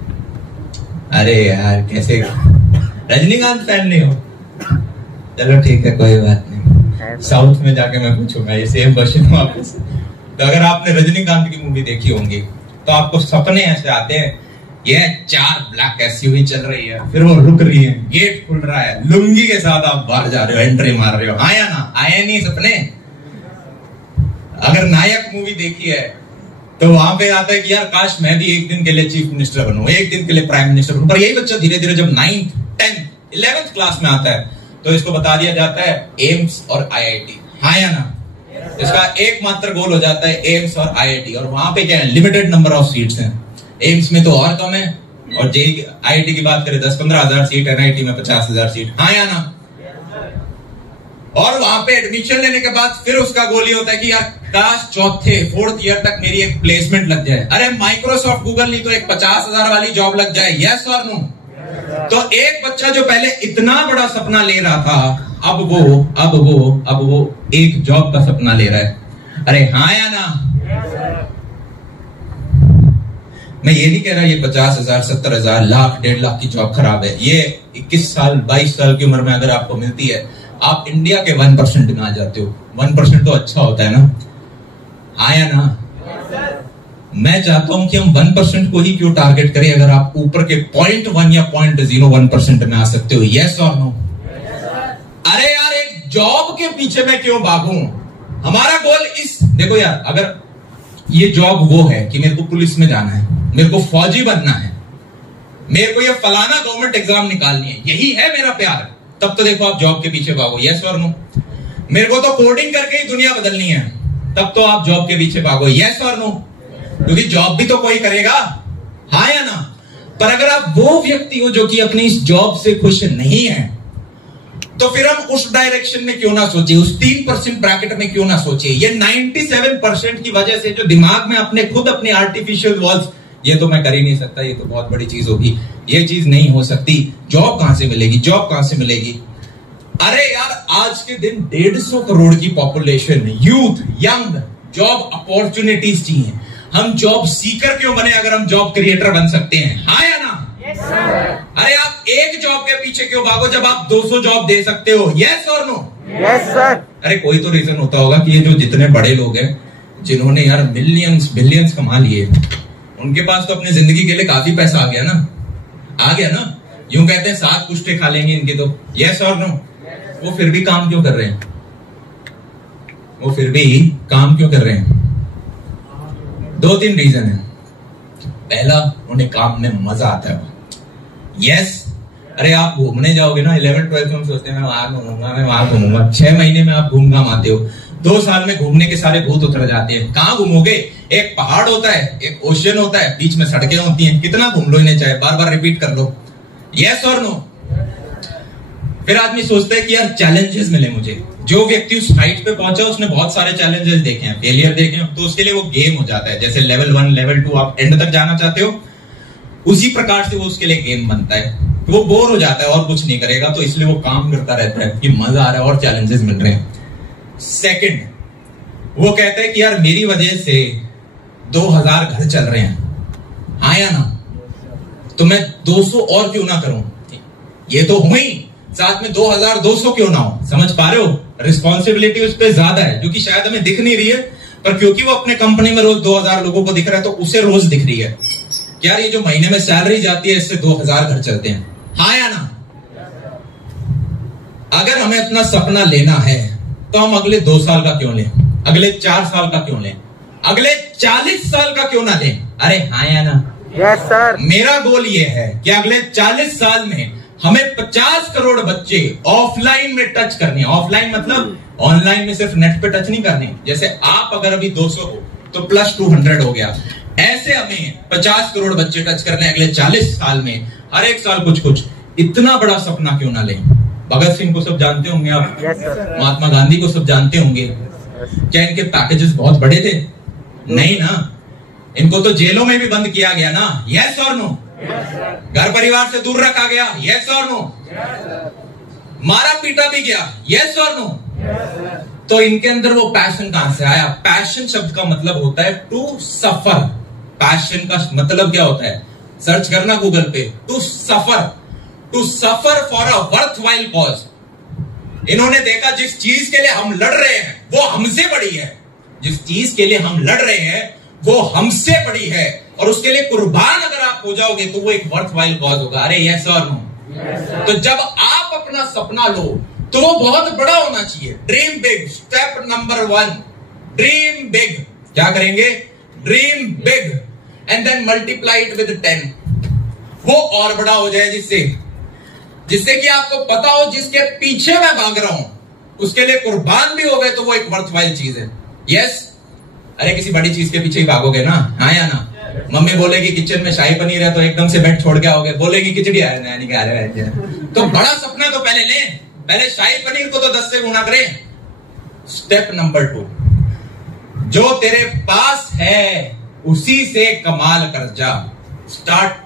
अरे यार कैसे रजनीकांत फैन नहीं हो? चलो ठीक है, कोई बात नहीं, साउथ में जाके मैं पूछूंगा ये सेम क्वेश्चन वापस। तो अगर आपने रजनीकांत की मूवी देखी होंगी तो आपको सपने ऐसे आते हैं, ये 4 ब्लैक एसयूवी चल रही है, फिर वो रुक रही है, गेट खुल रहा है, लुंगी के साथ आप बाहर जा रहे हो, एंट्री मार रहे हो, हाँ या ना? आए नहीं सपने? अगर नायक मूवी देखी है तो वहां पे आता है कि यार काश मैं भी एक दिन के लिए चीफ मिनिस्टर बनूं, एक दिन के लिए प्राइम मिनिस्टर बनूं। पर यही बच्चा धीरे धीरे जब 9th, 10th, 11th क्लास में आता है तो इसको बता दिया जाता है एम्स और आईआईटी, हाँ या ना? इसका एकमात्र गोल हो जाता है एम्स और आईआईटी। और वहां पे क्या है, लिमिटेड नंबर ऑफ सीट्स हैं। एम्स में तो और कम है, और आईआईटी की बात करें 10-15 हजार सीट, एनआईटी में 50,000 सीट, हाँ या ना? और वहां पे एडमिशन लेने के बाद फिर उसका गोल ये होता है कि यार काश 4th ईयर तक मेरी एक प्लेसमेंट लग जाए। अरे माइक्रोसॉफ्ट गूगल नहीं तो एक 50,000 वाली जॉब लग जाए, यस और नो? तो एक बच्चा जो पहले इतना बड़ा सपना ले रहा था, अब वो एक जॉब का सपना ले रहा है। अरे हाँ या ना? मैं ये नहीं कह रहा ये 50,000, 70,000, लाख, 1.5 लाख की जॉब खराब है। ये 21 साल 22 साल की उम्र में अगर आपको मिलती है, आप इंडिया के 1% में आ जाते हो। 1% तो अच्छा होता है ना, हाँ या ना? मैं चाहता हूं कि हम 1% को ही क्यों टारगेट करें, अगर आप ऊपर के 0.1 या 0.01% में आ सकते हो, यस और नो? अरे यार एक जॉब के पीछे मैं क्यों भागूं? हमारा गोल देखो यार, अगर ये जॉब वो है कि मेरे को पुलिस में जाना है, मेरे को फौजी बनना है, मेरे को ये फलाना गवर्नमेंट एग्जाम निकालनी है, यही है मेरा प्यार, तब तो देखो आप जॉब के पीछे भागो, यस और नो? मेरे को तो कोडिंग करके ही दुनिया बदलनी है, तब तो आप जॉब के पीछे भागो, यस और नो? क्योंकि जॉब भी तो कोई करेगा, हाँ या ना? पर अगर आप वो व्यक्ति हो जो कि अपनी इस जॉब से खुश नहीं है, तो फिर हम उस डायरेक्शन में क्यों ना सोचे, उस 3% ब्रैकेट में क्यों ना सोचे? ये 97% की वजह से जो दिमाग में अपने खुद अपने आर्टिफिशियल वॉल्स, ये तो मैं कर ही नहीं सकता, ये तो बहुत बड़ी चीज होगी, ये चीज नहीं हो सकती, जॉब कहां से मिलेगी, जॉब कहां से मिलेगी? अरे यार आज के दिन 150 करोड़ की population, youth, young, job opportunities चाहिए। हम जॉब सीकर क्यों बने अगर हम जॉब क्रिएटर बन सकते हैं, हाँ या ना? अरे आप एक जॉब के पीछे क्यों भागो जब आप 200 जॉब दे सकते हो? यस और नो? Yes sir. अरे कोई तो रीजन होता होगा कि ये जो जितने बड़े लोग हैं जिन्होंने यार मिलियंस बिलियंस कमा लिए, उनके पास तो अपनी जिंदगी के लिए काफी पैसा आ गया ना। यूं कहते हैं 7 कुश्ते खा लेंगे इनके तो। यस और नो? वो फिर भी काम क्यों कर रहे हैं? दो तीन रीजन है। पहला, उन्हें काम में मजा आता है। यस। अरे आप घूमने जाओगे ना 11th-12th में सोचते हैं मैं वहां घूमूंगा 6 महीने में आप घूम घाम आते हो, 2 साल में घूमने के सारे भूत उतर जाते हैं। कहां घूमोगे? एक पहाड़ होता है, एक ओशियन होता है, बीच में सड़कें होती हैं, कितना घूम लो इन्हें, चाहे बार बार रिपीट कर लो। यस और नो? फिर आदमी सोचता है कि यार चैलेंजेस मिले मुझे। जो व्यक्ति उस हाइट पे पहुंचा उसने बहुत सारे चैलेंजेस देखे हैं, फेलियर देखे हैं, तो उसके लिए वो गेम हो जाता है। जैसे लेवल 1 लेवल 2 आप एंड तक जाना चाहते हो, उसी प्रकार से वो उसके लिए गेम बनता है। वो बोर हो जाता है और कुछ नहीं करेगा, तो इसलिए वो काम करता रहता है कि मजा आ रहा है और चैलेंजेस मिल रहे हैं। सेकंड, वो कहते हैं कि यार मेरी वजह से 2000 घर चल रहे हैं, हाँ या ना? तो मैं 200 और क्यों ना करूं? ये तो हुई, साथ में 2200 क्यों ना हो? समझ पा रहे हो? रिस्पॉन्सिबिलिटी उस पर ज्यादा है, जो कि शायद हमें दिख नहीं रही है, पर क्योंकि वो अपने कंपनी में रोज 2000 लोगों को दिख रहा है तो उसे रोज दिख रही है। यार ये जो महीने में सैलरी जाती है इससे 2000 घर चलते हैं, हाँ या ना? अगर हमें अपना सपना लेना है तो हम अगले 2 साल का क्यों लें, अगले 4 साल का क्यों लें, अगले 40 साल का क्यों ना लें? अरे हाँ या ना? Yes sir. मेरा गोल ये है कि अगले 40 साल में हमें 50 करोड़ बच्चे ऑफलाइन में टच करने। ऑफलाइन मतलब ऑनलाइन में सिर्फ नेट पे टच नहीं करने। जैसे आप अगर अभी 200 हो तो प्लस 200 हो गया, ऐसे हमें 50 करोड़ बच्चे टच करने अगले 40 साल में, हर एक साल कुछ कुछ। इतना बड़ा सपना क्यों ना लें? भगत सिंह को सब जानते होंगे आप, महात्मा गांधी को सब जानते होंगे। क्या इनके पैकेजेस बहुत बड़े थे? नहीं ना, इनको तो जेलों में भी बंद किया गया ना। यस और नो? घर परिवार से दूर रखा गया। यस और नो? मारा पीटा भी गया। यस और नो? तो इनके अंदर वो पैशन कहां से आया? पैशन शब्द का मतलब होता है टू सफर। पैशन का मतलब क्या होता है? सर्च करना गूगल पे, to suffer for a worthwhile cause. इन्होंने देखा जिस चीज के लिए हम लड़ रहे हैं वो हमसे बड़ी है, जिस चीज के लिए हम लड़ रहे हैं वो हमसे बड़ी है, और उसके लिए कुर्बान अगर आप हो जाओगे तो वो एक वर्थवाइल कॉज होगा। अरे यस और नो? तो जब आप अपना सपना लो तो वो बहुत बड़ा होना चाहिए। Dream big. Step number 1, dream big. क्या करेंगे? Dream big and then multiply it with 10। वो और बड़ा हो जाए जिससे कि आपको पता हो जिसके पीछे मैं भाग रहा हूं उसके लिए कुर्बान भी हो गए तो वो एक वर्थवाइल चीज है। यस? अरे किसी बड़ी चीज के पीछे ही भागोगे ना, हाँ या ना? मम्मी बोलेगी किचन में शाही पनीर है तो एकदम से बेड छोड़ के आओगे, बोलेगी खिचड़ी आ रहा है। तो बड़ा सपना तो पहले लें, पहले शाही पनीर को तो 10 से गुना करें। स्टेप नंबर 2, जो तेरे पास है उसी से कमाल कर जा। Start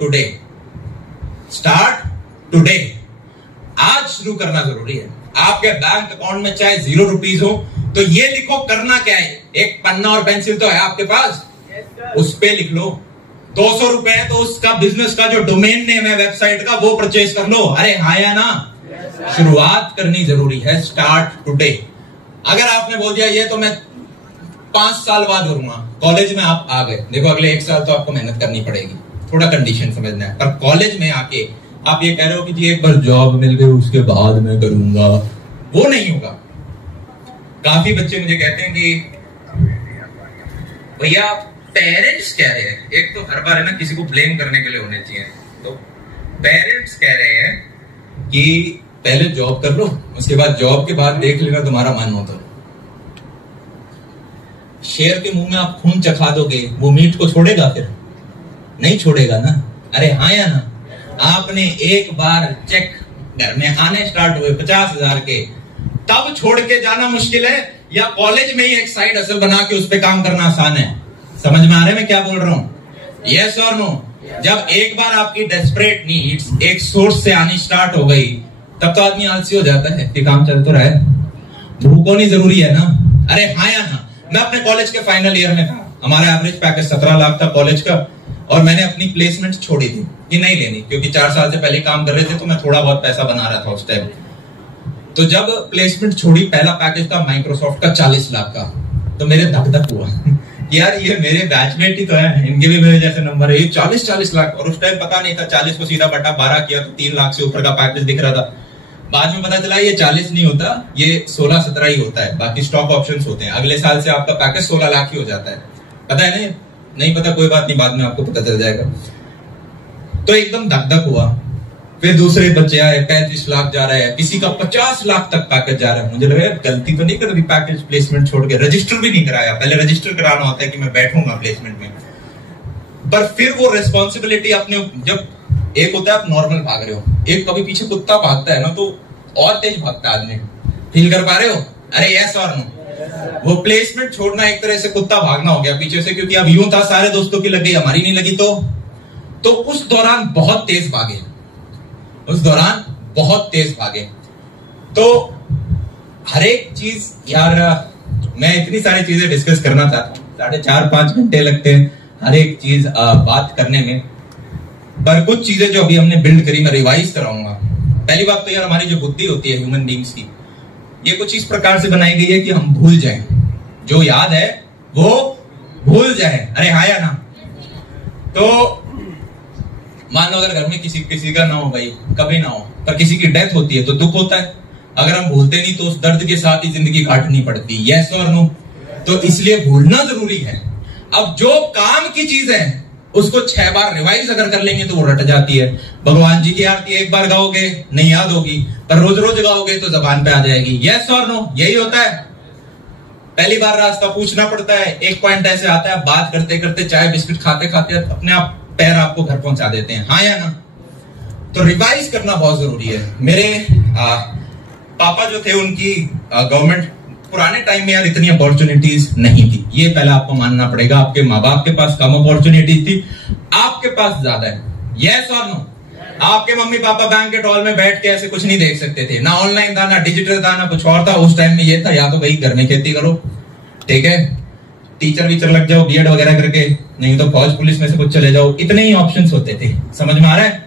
today. आज शुरू करना जरूरी है। आपके बैंक अकाउंट में चाहे 0 रुपीज हो तो ये लिखो करना क्या है। एक पन्ना और पेंसिल तो है आपके पास, उस पे लिख लो। 200 रुपए है तो उसका बिजनेस का जो डोमेन नेम है वेबसाइट का वो परचेज कर लो। अरे हाँ या ना? शुरुआत करनी जरूरी है। Start today. अगर आपने बोल दिया ये तो मैं 5 साल बाद करूंगा, कॉलेज में आप आ गए, देखो अगले 1 साल तो आपको मेहनत करनी पड़ेगी, थोड़ा कंडीशन समझना है। पर कॉलेज में आके आप ये कह रहे हो कि जी एक बार जॉब मिल गई उसके बाद मैं करूंगा, वो नहीं होगा। काफी बच्चे मुझे कहते हैं कि भैया पेरेंट्स कह रहे हैं, एक तो हर बार है ना किसी को ब्लेम करने के लिए होने चाहिए, तो पेरेंट्स कह रहे हैं कि पहले जॉब कर लो, उसके बाद जॉब के बाद देख लेना तुम्हारा मन हो तो। शेर के मुंह में आप खून चखा दोगे, वो मीट को छोड़ेगा? फिर नहीं छोड़ेगा ना। अरे हाँ या ना? आपने एक बार चेक घर में आने स्टार्ट हुए 50,000 के, तब छोड़ के जाना मुश्किल है, या कॉलेज में ही एक साइड हसल बना के उस पर काम करना आसान है? समझ में आ रहा है मैं क्या बोल रहा हूं? यस और नो? जब एक बार आपकी डेस्परेट नीड्स एक सोर्स से आनी स्टार्ट हो गई तब तो आदमी आलसी हो जाता है कि काम चल तो रहा है, भूख होनी जरूरी है ना। अरे हाँ या ना? मैं अपने कॉलेज के फाइनल ईयर में था, हमारा एवरेज पैकेज 17 लाख था कॉलेज का, और मैंने अपनी प्लेसमेंट छोड़ी थी कि नहीं लेनी, क्योंकि 4 साल से पहले काम कर रहे थे तो मैं थोड़ा बहुत पैसा बना रहा था उस टाइम। तो जब प्लेसमेंट छोड़ी, पहला पैकेज था माइक्रोसॉफ्ट का 40 लाख का, तो मेरे धक धक हुआ यार ये मेरे बैचमेट ही तो है, इनके भी मेरे जैसे नंबर है, ये 40 लाख। और उस टाइम पता नहीं था, 40 को सीधा बटा 12 किया तो 3 लाख से ऊपर का पैकेज दिख रहा था। बाद में पता चला ये 40 नहीं होता, ये 16-17 ही होता है, बाकी स्टॉक ऑप्शंस होते हैं। अगले साल से आपका पैकेज 16 लाख ही हो जाता है। पता है नहीं पता कोई बात नहीं, बाद में आपको पता चल जाएगा। तो एकदम धक धक हुआ। फिर दूसरे बच्चे आए, 35 लाख जा रहा है, किसी का 50 लाख तक पैकेज जा रहा है। मुझे लगा गलती तो नहीं कर दी पैकेज प्लेसमेंट छोड़ के, रजिस्टर भी नहीं कराया। पहले रजिस्टर कराना होता है कि मैं बैठूंगा प्लेसमेंट में, पर फिर वो रिस्पॉन्सिबिलिटी अपने, जब एक होता है आप नॉर्मल भाग रहे हो, एक कभी पीछे कुत्ता भागता है ना तो और तेज भागता है आदमी। फील कर पा रहे हो? अरे यस और नो। वो प्लेसमेंट छोड़ना एक तरह से कुत्ता भागना हो गया पीछे से, क्योंकि अब यूं था सारे दोस्तों की लग गई, हमारी नहीं लगी। तो उस दौरान बहुत तेज भागे, तो हर एक चीज यार, मैं इतनी सारी चीजें डिस्कस करना चाहता हूँ, 4.5-5 घंटे लगते हैं हर एक चीज बात करने में। पर कुछ चीजें जो अभी हमने बिल्ड करी मैं रिवाइज कराऊंगा। पहली बात तो यार हमारी जो बुद्धि होती है ह्यूमन बींग्स की, ये कुछ इस प्रकार से बनाई गई है कि हम भूल जाएं, जो याद है वो भूल जाए। अरे हाँ या ना? तो मान लो अगर घर में किसी का ना हो भाई, कभी ना हो, पर किसी की डेथ होती है तो दुख होता है। अगर हम भूलते नहीं तो उस दर्द के साथ ही जिंदगी काटनी पड़ती है। यस और नो? तो इसलिए भूलना जरूरी है। अब जो काम की चीज है उसको 6 बार रिवाइज अगर कर लेंगे तो वो रट जाती है। भगवान जी की आरती एक बार गाओगे नहीं याद होगी, पर रोज रोज गाओगे तो जबान पे आ जाएगी। यस और नो? यही होता है। पहली बार रास्ता पूछना पड़ता है, एक पॉइंट ऐसे आता है, बात करते करते चाय बिस्किट खाते खाते अपने आप पैर आपको घर पहुंचा देते हैं। हाँ या ना? तो रिवाइज करना बहुत जरूरी है। मेरे पापा जो थे उनकी गवर्नमेंट, पुराने टाइम में यार इतनी अपॉर्चुनिटीज नहीं थी, ये पहले आपको मानना पड़ेगा। आपके माँ बाप के पास कम अपॉर्चुनिटीज थी, आपके पास ज्यादा है। यस और नो? आपके मम्मी पापा बैंकेट हॉल में बैठ के ऐसे कुछ नहीं देख सकते थे, ना ऑनलाइन था, ना डिजिटल था, ना कुछ और था। उस टाइम में ये था, या तो भाई घर में खेती करो, ठीक है, टीचर वीचर लग जाओ बीएड वगैरह करके, नहीं तो फौज पुलिस में से कुछ चले जाओ। इतने ही ऑप्शंस होते थे। समझ में आ रहा है?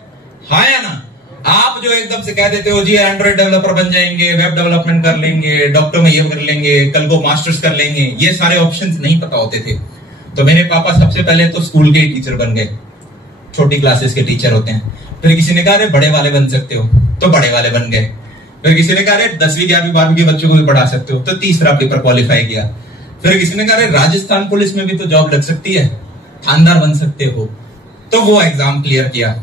हाँ या ना? आप जो एकदम से कह देते हो जी एंड्रॉइड डेवलपर बन जाएंगे, वेब डेवलपमेंट कर लेंगे, डॉक्टर में ये कर लेंगे, कल को मास्टर्स कर लेंगे, ये सारे ऑप्शंस नहीं पता होते थे। तो मेरे पापा सबसे पहले तो स्कूल के टीचर बन गए, छोटी क्लासेस के टीचर होते हैं। फिर किसी ने कहा अरे बड़े वाले बन सकते हो, तो बड़े वाले बन गए। फिर किसी ने कहा अरे 10वीं 11वीं 12वीं के बच्चों को भी पढ़ा सकते हो, तो तीसरा पेपर क्वालिफाई किया। फिर किसी ने कहा अरे राजस्थान पुलिस में भी तो जॉब लग सकती है, थानेदार बन सकते हो, तो वो एग्जाम क्लियर किया।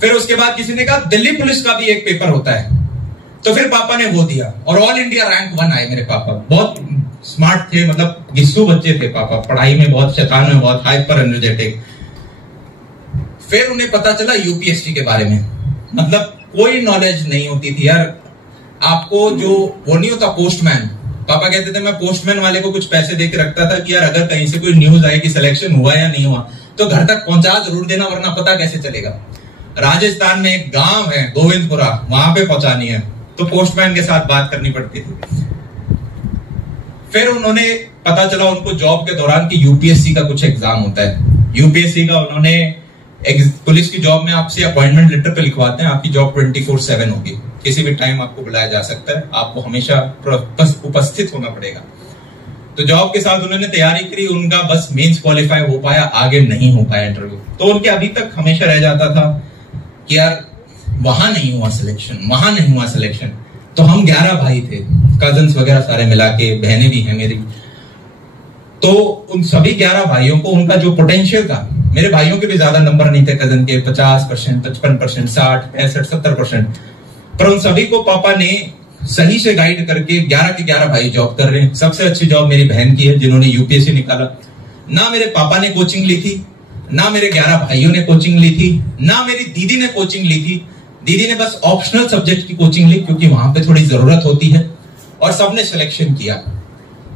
फिर उसके बाद किसी ने कहा दिल्ली पुलिस का भी एक पेपर होता है, तो फिर पापा ने वो दिया और ऑल इंडिया रैंक 1 आए। मेरे पापा बहुत स्मार्ट थे, मतलब गिस्सू बच्चे थे पापा, पढ़ाई में बहुत, शैतान में बहुत, हाइपर एनर्जेटिक। फिर उन्हें पता चला यूपीएससी के बारे में, मतलब कोई नॉलेज नहीं होती थी यार आपको। जो वो नहीं होता पोस्टमैन, पापा कहते थे मैं पोस्टमैन वाले को कुछ पैसे दे के रखता था कि यार अगर कहीं से कोई न्यूज आए कि सिलेक्शन हुआ या नहीं हुआ तो घर तक पहुंचा जरूर देना, वरना पता कैसे चलेगा। राजस्थान में एक गांव है गोविंदपुरा, वहां पे पहुंचानी है तो पोस्टमैन के साथ बात करनी पड़ती थी। फिर उन्होंने पता चला उनको जॉब के दौरान कि यूपीएससी का कुछ एग्जाम होता है। यूपीएससी का उन्होंने, पुलिस की जॉब में आपसे अपॉइंटमेंट लेटर पे लिखवाते हैं आपकी जॉब 24/7 होगी, किसी भी टाइम आपको बुलाया जा सकता है, आपको हमेशा उपस्थित होना पड़ेगा। तो जॉब के साथ उन्होंने तैयारी करी, उनका बस मेंस क्वालिफाई हो पाया, आगे नहीं हो पाया इंटरव्यू। तो उनके अभी तक हमेशा रह जाता था कि यार वहां नहीं हुआ सिलेक्शन, वहां नहीं हुआ सिलेक्शन। तो हम 11 भाई थे, कजन्स वगैरह सारे मिला के, बहनें भी हैं मेरी। तो उन सभी 11 भाइयों को उनका जो पोटेंशियल था, मेरे भाइयों के भी ज्यादा नंबर नहीं थे कजन के, 50%, 55%, 60, 65, 70%, पर उन सभी को पापा ने सही से गाइड करके 11 के 11 भाई जॉब कर रहे हैं। सबसे अच्छी जॉब मेरी बहन की है जिन्होंने यूपीएससी निकाला। ना मेरे पापा ने कोचिंग ली थी, ना मेरे 11 भाइयों ने कोचिंग ली थी, ना मेरी दीदी ने कोचिंग ली थी। दीदी ने बस ऑप्शनल सब्जेक्ट की कोचिंग ली क्योंकि वहां पे थोड़ी जरूरत होती है, और सबने सिलेक्शन किया।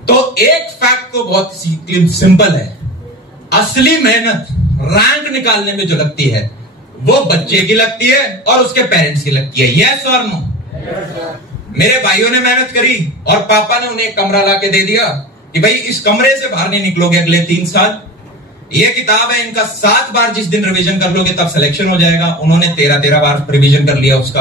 तो एक फैक्ट तो बहुत सिंपल है, असली मेहनत रैंक निकालने में जो लगती है वो बच्चे की लगती है और उसके पेरेंट्स की लगती है। यस और नो? मेरे भाइयों ने मेहनत करी और पापा ने उन्हें एक कमरा ला के दे दिया कि भाई इस कमरे से बाहर नहीं निकलोगे अगले 3 साल, ये किताब है इनका, 7 बार जिस दिन रिवीजन कर लोगे तब सिलेक्शन हो जाएगा। उन्होंने 13 बार रिवीजन कर लिया उसका।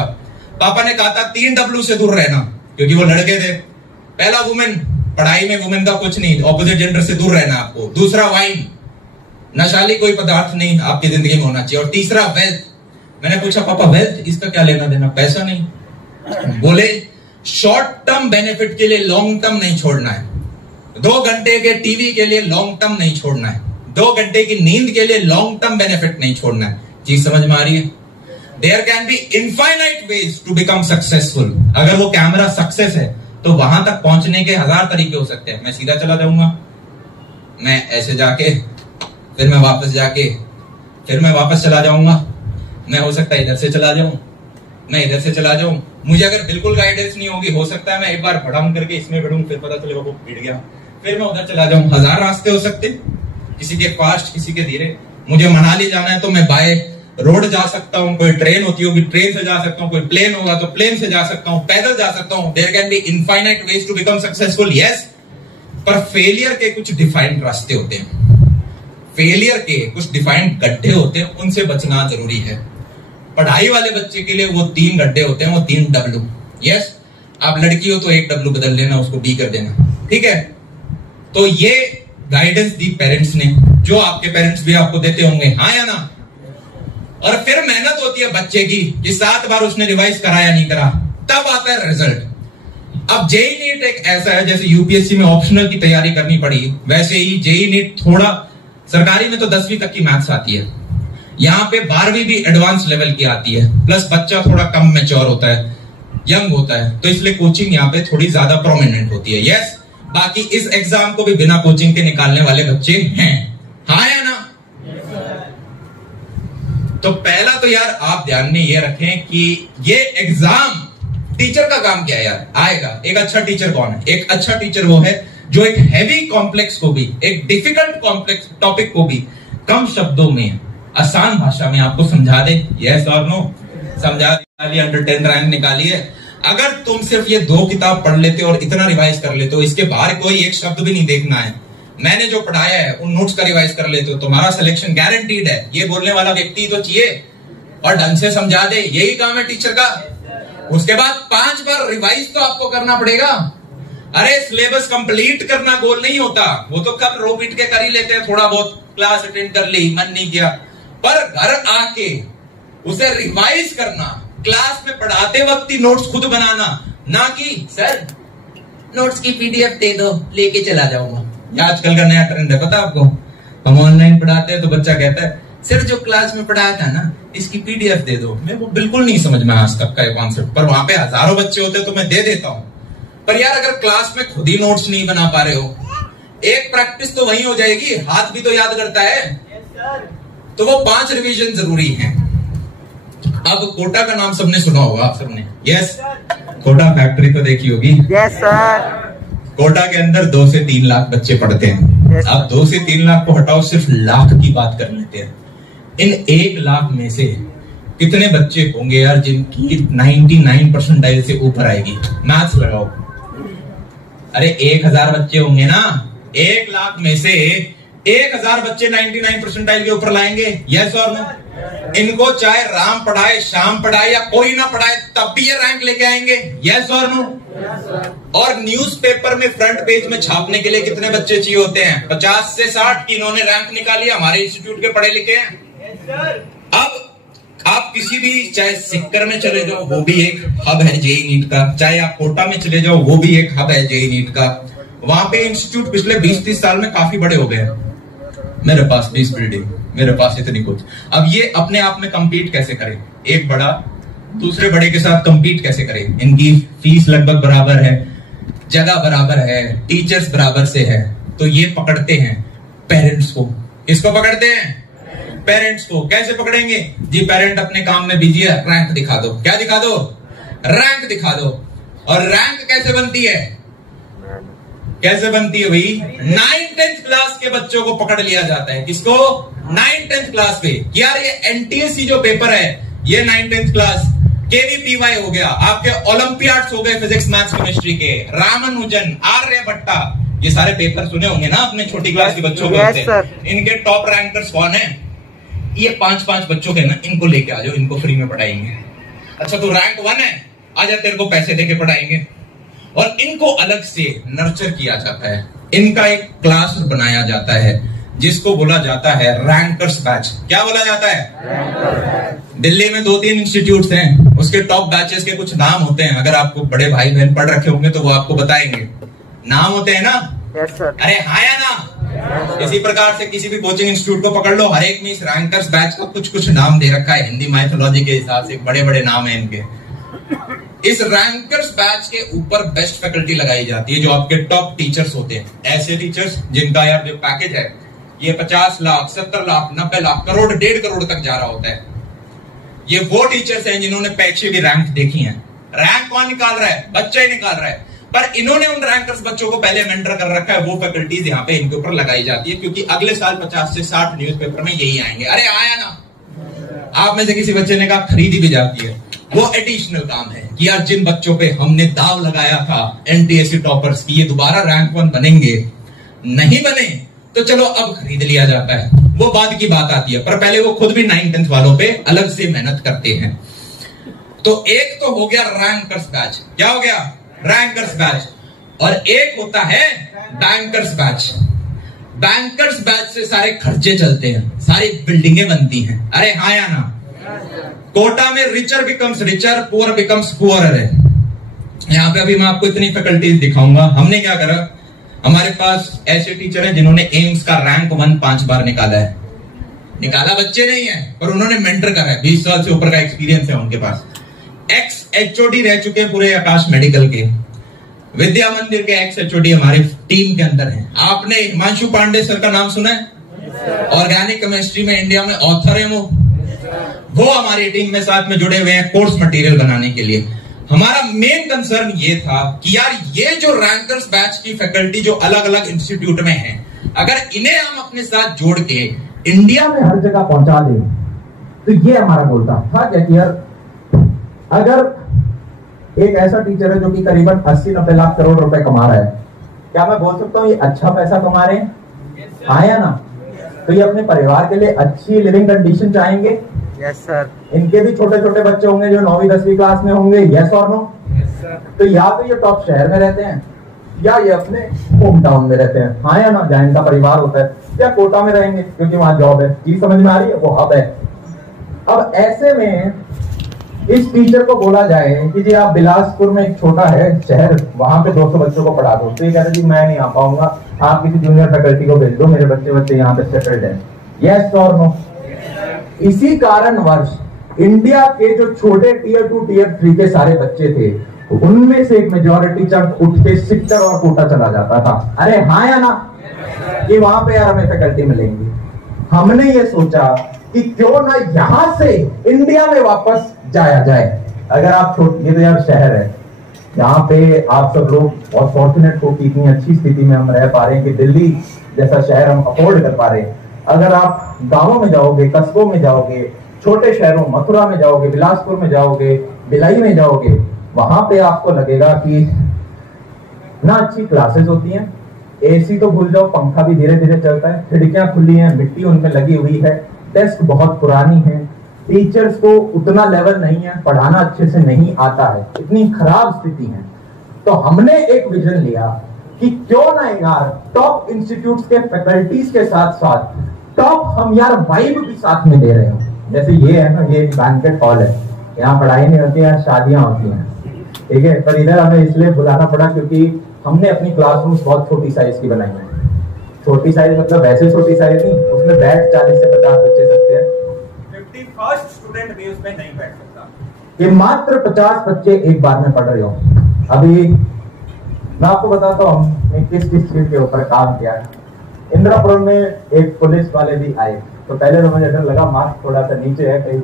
पापा ने कहा था 3 W से दूर रहना, क्योंकि वो लड़के थे। पहला वुमेन, पढ़ाई में वुमेन का कुछ नहीं, ऑपोजिट जेंडर से दूर रहना आपको। दूसरा वाइन, नशाली कोई पदार्थ नहीं आपकी जिंदगी में होना चाहिए। और तीसरा वेल्थ। मैंने पूछा पापा वेल्थ इसका क्या लेना देना, पैसा नहीं। बोले शॉर्ट टर्म बेनिफिट के लिए लॉन्ग टर्म नहीं छोड़ना है, 2 घंटे के टीवी के लिए लॉन्ग टर्म नहीं छोड़ना है, 2 घंटे की नींद के लिए लॉन्ग टर्म बेनिफिट नहीं छोड़ना है। चीज समझ में आ रही है? There can be infinite ways to become successful. अगर वो कैमरा सक्सेस है तो वहां तक पहुंचने के 1000 तरीके हो सकते हैं। मैं सीधा चला जाऊंगा, मैं ऐसे जाके, फिर मैं वापस जाके, फिर मैं वापस चला जाऊंगा, मैं हो सकता है इधर से चला जाऊं, मैं इधर से चला जाऊं। मुझे अगर बिल्कुल गाइडेंस नहीं होगी, हो सकता है मैं एक बार भड़म करके इसमें बढ़ूं, फिर पता चले वो गिर गया, फिर मैं उधर चला जाऊं। 1000 रास्ते हो सकते, किसी के फास्ट, किसी के धीरे। मुझे मनाली जाना है तो मैं बाय रोड जा सकता हूं, कोई ट्रेन होती होगी ट्रेन से जा सकता हूं, कोई प्लेन होगा तो प्लेन से जा सकता हूं, पैदल जा सकता हूं। There can be infinite ways to become successful, yes. पर फेलियर के कुछ डिफाइंड रास्ते होते हैं, फेलियर के कुछ डिफाइंड गड्ढे होते हैं, उनसे बचना जरूरी है। पढ़ाई वाले बच्चे के लिए वो 3 गड्ढे होते हैं, वो 3 W, यस। आप लड़की हो तो 1 W बदल लेना, उसको B कर देना, ठीक है। तो ये गाइडेंस दी पेरेंट्स ने, जो आपके पेरेंट्स भी आपको देते होंगे, हाँ या ना। और फिर मेहनत होती है बच्चे की कि 7 बार उसने रिवाइज करा या नहीं करा, तब आता है रिजल्ट। अब जेई नीट एक ऐसा है, जैसे यूपीएससी में ऑप्शनल की तैयारी करनी पड़ी, वैसे ही जेई नीट थोड़ा, सरकारी में तो 10वीं तक की मैथ्स आती है, यहाँ पे 12वीं भी एडवांस लेवल की आती है, प्लस बच्चा थोड़ा कम मैच्योर होता है, यंग होता है, तो इसलिए कोचिंग यहाँ पे थोड़ी ज्यादा प्रोमिनेंट होती है, यस। बाकी इस एग्जाम को भी बिना कोचिंग के निकालने वाले बच्चे हैं, हाँ या ना। तो पहला तो यार आप ध्यान में ये रखें कि ये एग्जाम, टीचर का काम क्या है यार, आएगा। एक अच्छा टीचर कौन है? एक अच्छा टीचर वो है जो एक हैवी कॉम्प्लेक्स को भी, एक डिफिकल्ट कॉम्प्लेक्स टॉपिक को भी कम शब्दों में, आसान भाषा में आपको समझा दे, यस और नो। समझा दिया, अंडर 10 रैंक निकाली है। अगर तुम सिर्फ ये 2 किताब पढ़ लेते और इतना रिवाइज कर लेते हो, इसके बाहर कोई एक शब्द भी नहीं देखना है, मैंने जो पढ़ाया है उन नोट्स का रिवाइज कर लेते हो, तुम्हारा सिलेक्शन गारंटीड है। ये बोलने वाला व्यक्ति तो चाहिए और ढंग से समझा दे, यही काम है टीचर का। उसके बाद 5 बार रिवाइज तो आपको करना पड़ेगा। अरे सिलेबस कंप्लीट करना गोल नहीं होता, वो तो कब रो पीट के कर ही लेते हैं, थोड़ा बहुत क्लास अटेंड कर ली, मन नहीं किया, पर घर आके उसे रिवाइज करना, क्लास में पढ़ाते वक्त ही नोट्स खुद बनाना, ना कि सर नोट्स की पीडीएफ दे दो लेके चला जाऊंगा। आजकल का नया ट्रेंड है, पता आपको, हम ऑनलाइन पढ़ाते हैं तो बच्चा कहता है सर जो क्लास में पढ़ाया था ना इसकी पीडीएफ दे दो। मेरे को बिल्कुल नहीं समझ में आज तक का ये कॉन्सेप्ट, पर वहां पे हजारों बच्चे होते तो मैं दे देता हूं। पर यार अगर क्लास में खुद ही नोट्स नहीं बना पा रहे हो, एक प्रैक्टिस तो वही हो जाएगी, हाथ भी तो याद करता है, तो वो 5 रिवीजन जरूरी हैं। अब कोटा का नाम सबने सुना होगा, आप सबने, यस। कोटा फैक्ट्री तो देखी होगी, यस सर। कोटा के अंदर 2 से 3 लाख बच्चे पढ़ते हैं। अब 2 से 3 लाख को हटाओ, सिर्फ लाख की बात कर लेते हैं। इन 1 लाख में से कितने बच्चे होंगे यार जिनकी 99 परसेंटाइल से ऊपर आएगी? मैथ्स लगाओ। अरे 1000 बच्चे होंगे ना, 1 लाख में से 1000 बच्चे 99 परसेंटाइल के ऊपर लाएंगे, यस और नो। इनको चाहे राम पढ़ाए, श्याम पढ़ाए या कोई ना पढ़ाए, तब भी ये रैंक लेके आएंगे, यस और नो। और न्यूज़पेपर में फ्रंट पेज में छापने के लिए कितने बच्चे चाहिए होते हैं? 50 से 60 की इन्होंने रैंक निकाली, हमारे इंस्टीट्यूट के पढ़े लिखे हैं। अब आप किसी भी, चाहे सिक्कर में चले जाओ वो भी एक हब है जेई नीट का, चाहे आप कोटा में चले जाओ वो भी एक हब है जेई नीट का। वहां पे इंस्टीट्यूट पिछले 20-30 साल में काफी बड़े हो गए। मेरे पास 20 बिल्डिंग, मेरे पास इतनी कुछ। अब ये अपने आप में कंपीट कैसे करें? एक बड़ा दूसरे बड़े के साथ कंपीट कैसे करें? इनकी फीस लगभग बराबर है, जगह बराबर है, टीचर्स बराबर से है, तो ये पकड़ते हैं पेरेंट्स को। किसको पकड़ते हैं? पेरेंट्स को। कैसे पकड़ेंगे जी? पेरेंट अपने काम में बिजी है, रैंक दिखा दो। क्या दिखा दो? रैंक दिखा दो। और रैंक कैसे बनती है? कैसे बनती है भाई? 9th-10th क्लास के बच्चों को पकड़ लिया जाता है। किसको? 9th-10th क्लास पे। यार ये एनटीएससी जो पेपर है ये 9th-10th क्लास, केवीपीवाई हो गया, आपके ओलंपियाड्स हो गए फिजिक्स मैथ्स केमिस्ट्री के, रामानुजन, आर्यभट्टा, ये सारे पेपर सुने होंगे ना अपने छोटी क्लास के बच्चों को होते हैं। इनके टॉप रैंकर्स कौन है? ये 5-5 बच्चों के ना, इनको लेके आ जाओ, इनको फ्री में पढ़ाएंगे। अच्छा तू रैंक 1 है, आजा तेरे को पैसे देके पढ़ाएंगे। और इनको अलग से नर्चर किया जाता है, इनका एक क्लास बनाया जाता है जिसको बोला जाता है रैंकर्स बैच। क्या बोला जाता है? दिल्ली में 2-3 इंस्टीट्यूट्स हैं, उसके टॉप बैचेस के कुछ नाम होते हैं। अगर आपको बड़े भाई बहन पढ़ रखे होंगे तो वो आपको बताएंगे। नाम होते हैं ना? Yes sir. अरे हाँ या ना? इसी प्रकार से किसी भी कोचिंग इंस्टीट्यूट को पकड़ लो, हर एक में इस रैंकर्स बैच का कुछ नाम दे रखा है। हिंदी माइथोलॉजी के हिसाब से बड़े बड़े नाम है इनके। इस रैंकर्स बैच के ऊपर बेस्ट फैकल्टी लगाई जाती है, जो आपके टॉप टीचर्स होते हैं। ऐसे टीचर्स जिनका यार जो पैकेज है ये 50 लाख, 70 लाख, 90 लाख, करोड़, 1.5 करोड़ तक जा रहा होता है। ये वो टीचर्स हैं जिन्होंने पीछे भी रैंक देखी है। रैंक कौन निकाल रहा है? बच्चा ही निकाल रहा है। पर इन्होंने उन रैंकर्स बच्चों को पहले मेंटर कर रखा है। वो फैकल्टीज यहाँ पे इनके ऊपर लगाई जाती है, क्योंकि अगले साल 50 से 60 न्यूज़पेपर में यही आएंगे। अरे आया ना? आप में से किसी बच्चे ने कहा खरीदी भी जाती है। वो एडिशनल काम है कि यार जिन बच्चों पे हमने दाव लगाया था एनटीएससी टॉपर्स की ये दोबारा रैंक 1 बनेंगे, नहीं बने तो चलो अब खरीद लिया जाता है। वो बाद की बात आती है, पर पहले वो खुद भी 9th-10th वालों पे अलग से मेहनत करते हैं। तो एक तो हो गया रैंकर्स बैच। क्या हो गया? Rankers batch. और एक होता है बैंकर्स बैच। बैंकर्स बैच से सारे खर्चे चलते हैं, सारी बिल्डिंगें बनती हैं। अरे हाँ या ना? कोटा में richer becomes richer, poor becomes poor है। यहां पे अभी मैं आपको इतनी फैकल्टीज दिखाऊंगा। हमने क्या करा, हमारे पास ऐसे टीचर हैं जिन्होंने एम्स का रैंक 1 5 बार निकाला है। निकाला बच्चे नहीं है, पर उन्होंने मेंटर करा है। 20 साल से ऊपर का एक्सपीरियंस है उनके पास। एक्स एचओडी रह चुके हैं पूरे आकाश मेडिकल के। विद्या मंदिर के एक्स एचओडी हमारी टीम के अंदर है। आपने हिमांशु पांडे सर का नाम सुना है? ऑर्गेनिक केमिस्ट्री में इंडिया में ऑथर है वो हमारी टीम में साथ में जुड़े हुए हैं कोर्स मटेरियल बनाने के लिए। हमारा मेन कंसर्न ये था कि यार ये जो रैंकर्स बैच की फैकल्टी जो अलग अलग इंस्टीट्यूट में है, अगर इन्हें हम अपने साथ जोड़ के इंडिया में हर जगह पहुंचा दें, तो ये हमारा गोल था। क्या कि यार अगर एक ऐसा टीचर है जो कि करीबन 80-90 लाख करोड़ रुपए कमा रहा है, क्या मैं बोल सकता हूँ ये अच्छा पैसा कमा रहे हैं? आया ना? तो ये अपने परिवार के लिए अच्छी लिविंग कंडीशन चाहेंगे। Yes sir. इनके भी छोटे छोटे बच्चे होंगे जो 9वीं-10वीं क्लास में होंगे। यस और नो? तो या तो ये टॉप शहर में रहते हैं या ये अपने होम टाउन में रहते हैं। हाँ या ना? जहाँ इनका परिवार होता है, या कोटा में रहेंगे क्योंकि वहां जॉब है। चीज समझ में आ रही है? वो हब है। अब ऐसे में इस टीचर को बोला जाए कि जी आप बिलासपुर में एक छोटा है शहर, वहां पे 200 बच्चों को पढ़ा दो, तो ये कहते हैं जी मैं नहीं आ पाऊंगा, आप किसी जूनियर फैकल्टी को भेज दो, मेरे बच्चे यहाँ पे सेटल्ड है। यस और नो? इसी कारणवश इंडिया के जो छोटे टियर 2 टियर 3 के सारे बच्चे थे, उनमें से एक मेजॉरिटी चंक उठ के सिक्टर और कोटा चला जाता था। अरे हाँ या ना? कि वहां पे यार हमें फैकल्टी मिलेंगी। हमने ये सोचा कि क्यों ना यहां से इंडिया में वापस जाया जाए। अगर आप ये तो यार शहर है, यहाँ पे आप सब लोग बहुत फॉर्चुनेट हो कि इतनी अच्छी स्थिति में हम रह पा रहे हैं कि दिल्ली जैसा शहर हम अफोर्ड कर पा रहे हैं। अगर आप गांवों में जाओगे, कस्बों में जाओगे, छोटे शहरों मथुरा में जाओगे, बिलासपुर में जाओगे, भिलाई में जाओगे, वहां पे आपको लगेगा कि ना अच्छी क्लासेस होती हैं, एसी तो भूल जाओ, पंखा भी धीरे धीरे चलता है, खिड़कियां खुली हैं, मिट्टी उनमें लगी हुई है, डेस्क बहुत पुरानी है, टीचर्स को उतना लेवल नहीं है, पढ़ाना अच्छे से नहीं आता है, इतनी खराब स्थिति है। तो हमने एक विजन लिया कि क्यों ना यार टॉप इंस्टीट्यूट्स के फैकल्टीज के साथ साथ टॉप हम यार वाइब भी साथ में दे रहे हो। जैसे ये है ना, ये बैंकेट हॉल है, यहाँ पढ़ाई नहीं होती है, शादियां होती हैं, ठीक है। पर इधर हमें इसलिए बुलाना पड़ा क्योंकि हमने अपनी क्लासरूम्स बहुत छोटी साइज की बनाई है। छोटी साइज मतलब वैसे छोटी साइज नहीं, उसमें बैठ 40 से 50 बच्चे सकते हैं। 51st स्टूडेंट भी उसमें नहीं बैठ सकता। ये मात्र 50 बच्चे एक बार में पढ़ रहे हो। अभी मैं आपको बताता हूँ हमने किस चीज के ऊपर काम किया है। इंदिरापुर में एक पुलिस वाले भी आए, तो पहले तो मुझे डर लगा मास्क थोड़ा सा नीचे है, कहीं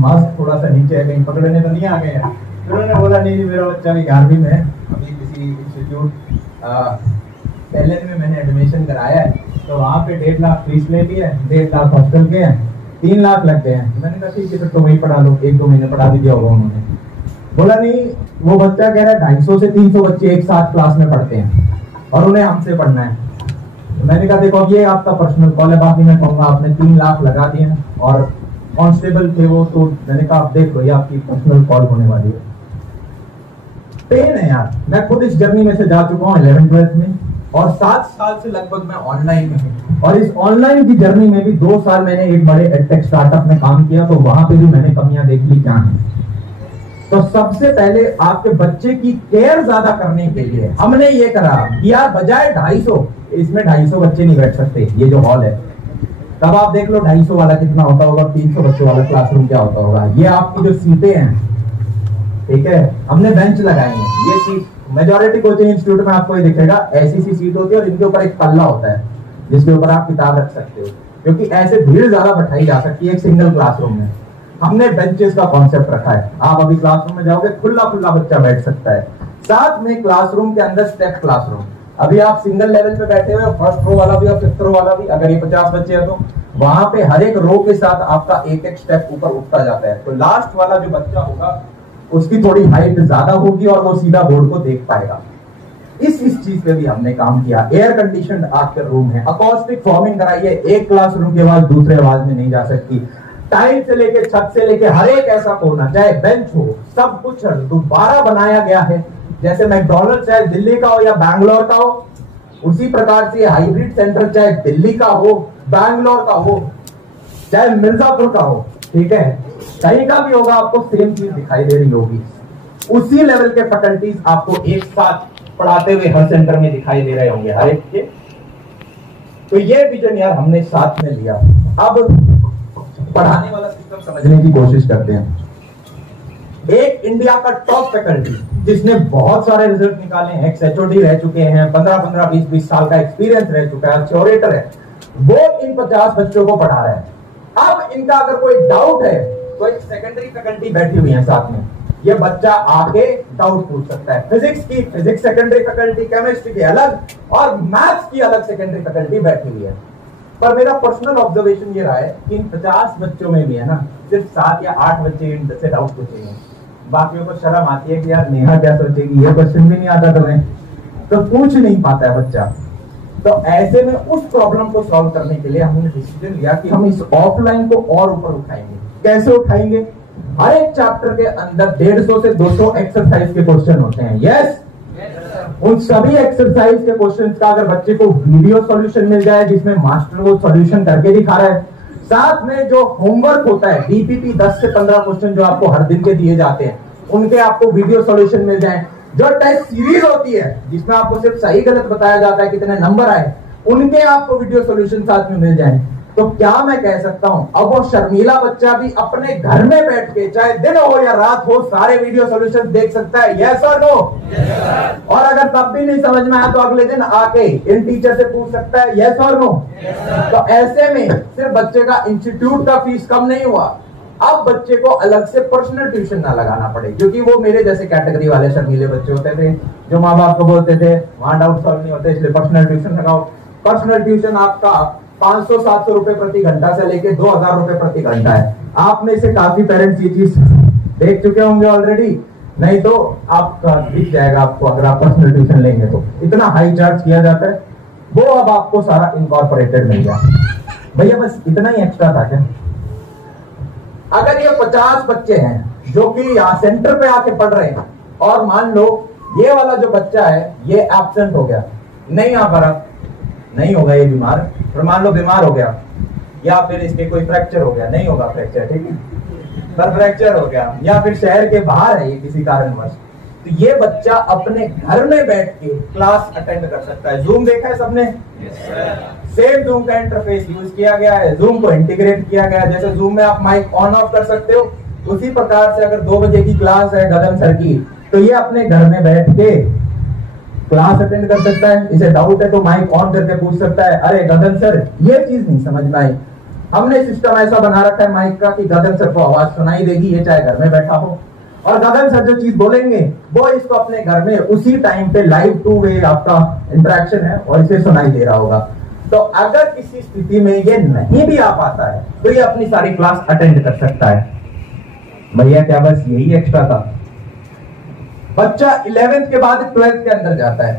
मास्क थोड़ा सा नीचे है, कहीं पकड़ने तो नहीं आ गए हैं। उन्होंने बोला नहीं, मेरा बच्चा भी 11वीं में है, अभी किसी इंस्टीट्यूट पहले में मैंने एडमिशन कराया है, तो वहाँ पे 1.5 लाख फीस ले ली है, 1.5 लाख हॉस्टल के हैं, 3 लाख लग गए हैं। मैंने कहा ठीक है, तो वही पढ़ा लो, 1-2 महीने पढ़ा भी दिया होगा उन्होंने। बोला नहीं, वो बच्चा कह रहा है 250 से 300 बच्चे एक साथ क्लास में पढ़ते हैं और उन्हें हमसे पढ़ना है। तो मैंने कहा देखो अब ये आपका पर्सनल कॉल है, बाकी मैं कहूँगा आपने 3 लाख लगा दिए हैं और कांस्टेबल थे वो, तो मैंने कहा आप देख लो ये आपकी पर्सनल कॉल होने वाली है। पेन है यार, मैं खुद इस जर्नी में से जा चुका हूँ 11th-12th में और 7 साल से लगभग मैं ऑनलाइन में हूँ और इस ऑनलाइन की जर्नी में भी 2 साल मैंने एक बड़े एडटेक स्टार्टअप में काम किया, तो वहां पे भी मैंने कमियां देख ली क्या है। तो सबसे पहले आपके बच्चे की केयर ज्यादा करने के लिए हमने ये करा कि यार बजाय 250, इसमें 250 बच्चे नहीं बैठ सकते, ये जो हॉल है, तब आप देख लो 250 वाला कितना होता होगा, 300 बच्चों वाला क्लासरूम क्या होता होगा। ये आपकी जो सीटें हैं, ठीक है, हमने बेंच लगाए हैं। ये सीट मेजॉरिटी कोचिंग इंस्टीट्यूट में आपको ये दिखेगा, ऐसी सी सीट होती है और इनके ऊपर एक पल्ला होता है जिसके ऊपर आप किताब रख सकते हो, क्योंकि ऐसे भीड़ ज्यादा बैठाई जा सकती है एक सिंगल क्लासरूम में। हमने बेंचेस का कॉन्सेप्ट रखा है, आप अभी क्लासरूम में जाओगे खुला खुला बच्चा बैठ सकता है। साथ में क्लासरूम के अंदर स्टेप क्लासरूम, अभी आप सिंगल लेवल पे बैठे हुए हो, फर्स्ट रो वाला भी और 5th रो वाला भी, अगर ये 50 बच्चे हैं तो वहां पे हर एक रो के साथ आपका एक एक स्टेप ऊपर उठता जाता है। तो लास्ट वाला जो बच्चा होगा उसकी थोड़ी हाइट ज्यादा होगी और वो सीधा बोर्ड को देख पाएगा। इस चीज पे भी हमने काम किया। एयर कंडीशन आपके रूम है, अकॉस्टिक फॉर्मिंग कराइए, एक क्लासरूम के बाद दूसरे आवाज में नहीं जा सकती। टाइल से लेके छत से लेके हर एक ऐसा कोना, चाहे बेंच हो, सब कुछ दोबारा बनाया गया है। जैसे मैकडॉनल्ड चाहे दिल्ली का हो या बैंगलोर का हो, उसी प्रकार से हाइब्रिड सेंटर चाहे दिल्ली का हो, बैंगलोर का हो, चाहे मिर्जापुर का हो, ठीक है, कहीं का भी होगा, आपको सेम चीज दिखाई दे रही होगी। उसी लेवल के फैकल्टीज आपको एक साथ पढ़ाते हुए हर सेंटर में दिखाई दे रहे होंगे हर एक के। तो ये विजन यार हमने साथ में लिया। अब पढ़ाने वाला सिस्टम समझने की कोशिश करते हैं। एक इंडिया का टॉप फैकल्टी जिसने बहुत सारे रिजल्ट निकाले हैं, एक्स एचओडी रह चुके हैं, 15-15, 20-20 साल का एक्सपीरियंस रह चुका है, क्यूरेटर है, वो इन 50 बच्चों को पढ़ा रहा है। अब इनका अगर कोई डाउट है तो एक सेकेंडरी फैकल्टी बैठी हुई है साथ में, ये बच्चा आके डाउट पूछ सकता है। फिजिक्स की फिजिक्स सेकेंडरी फैकल्टी, केमिस्ट्री की अलग और मैथ्स की अलग सेकेंडरी फैकल्टी बैठी हुई है। पर मेरा पर्सनल ऑब्जर्वेशन ये रहा है कि इन 50 बच्चों में भी है ना, सिर्फ 7 या 8 बच्चे इनसे डाउट पूछेंगे। बाकियों को शर्म आती है कि यार नेहा क्या सोचेगी, ये क्वेश्चन भी नहीं आता तुम्हें, तो पूछ नहीं पाता है बच्चा। तो ऐसे में उस प्रॉब्लम को सॉल्व करने के लिए हमने डिसीजन लिया कि हम इस ऑफलाइन को और ऊपर उठाएंगे। कैसे उठाएंगे? हर एक चैप्टर के अंदर 150 से 200 एक्सरसाइज के क्वेश्चन होते हैं। यस, उन सभी एक्सरसाइज के क्वेश्चंस का अगर बच्चे को वीडियो सॉल्यूशन मिल जाए जिसमें मास्टर वो सॉल्यूशन करके दिखा रहा है, साथ में जो होमवर्क होता है डीपीपी 10 से 15 क्वेश्चन जो आपको हर दिन के दिए जाते हैं उनके आपको वीडियो सॉल्यूशन मिल जाए, जो टेस्ट सीरीज होती है जिसमें आपको सिर्फ सही गलत बताया जाता है कितने नंबर आए, उनके आपको वीडियो सॉल्यूशन साथ में मिल जाए, तो क्या मैं कह सकता हूं अब वो शर्मीला बच्चा भी अपने घर में बैठ के चाहे दिन हो या रात हो सारे वीडियो सॉल्यूशन देख सकता है। यस और नो? और अगर तब भी नहीं समझ में आया तो अगले दिन आके इन टीचर से पूछ सकता है। यस और नो? तो ऐसे में सिर्फ बच्चे का इंस्टीट्यूट का फीस कम नहीं हुआ, अब बच्चे को अलग से पर्सनल ट्यूशन ना लगाना पड़े, क्योंकि वो मेरे जैसे कैटेगरी वाले शर्मीले बच्चे होते थे जो माँ बाप को बोलते थे वहां डाउट सॉल्व नहीं होते इसलिए पर्सनल ट्यूशन लगाओ। पर्सनल ट्यूशन आपका 500-700 रुपए प्रति घंटा से लेके 2000 रुपए प्रति घंटा है। आप में से काफी पेरेंट्स ये चीज देख चुके होंगे ऑलरेडी, नहीं तो आपका दिख जाएगा आपको अगर आप पर्सनल ट्यूशन लेंगे तो इतना हाई चार्ज किया जाता है, वो अब आपको सारा इनकॉर्पोरेटेड मिल गया। भैया बस इतना ही एक्स्ट्रा था क्या? अगर ये 50 बच्चे हैं जो कि यहाँ सेंटर पे आके पढ़ रहे हैं और मान लो ये वाला जो बच्चा है ये एब्सेंट हो गया, नहीं आ पा रहा, नहीं होगा ये बीमार, पर मान लो बीमार हो गया या फिर इसके कोई फ्रैक्चर हो गया, नहीं होगा फ्रैक्चर, ठीक है, पर फ्रैक्चर हो गया या फिर शहर के बाहर है ये किसी कारणवश, तो ये बच्चा अपने घर में बैठ के क्लास अटेंड कर सकता है। जूम देखा है सबने? सेम जूम का इंटरफेस यूज किया गया है, जूम को इंटीग्रेट किया गया है। जैसे जूम में आप माइक ऑन ऑफ कर सकते हो, उसी प्रकार से अगर 2 बजे की क्लास है गगन सर की तो ये अपने घर में बैठ के क्लास अटेंड कर सकता है। इसे डाउट है तो माइक ऑन करके पूछ सकता है, अरे गगन सर ये चीज नहीं समझ में आई। हमने सिस्टम ऐसा बना रखा है माइक का कि गगन सर को आवाज सुनाई देगी, ये चाहे घर में बैठा हो, और गगन सर जो चीज बोलेंगे वो इसको अपने घर में उसी टाइम पे लाइव 2 वे आपका इंटरेक्शन है और इसे सुनाई दे रहा होगा। तो अगर किसी स्थिति में ये नहीं भी आ पाता है तो ये अपनी सारी क्लास अटेंड कर सकता है। भैया क्या बस यही एक्स्ट्रा था? बच्चा 11th के बाद 12th के अंदर जाता है।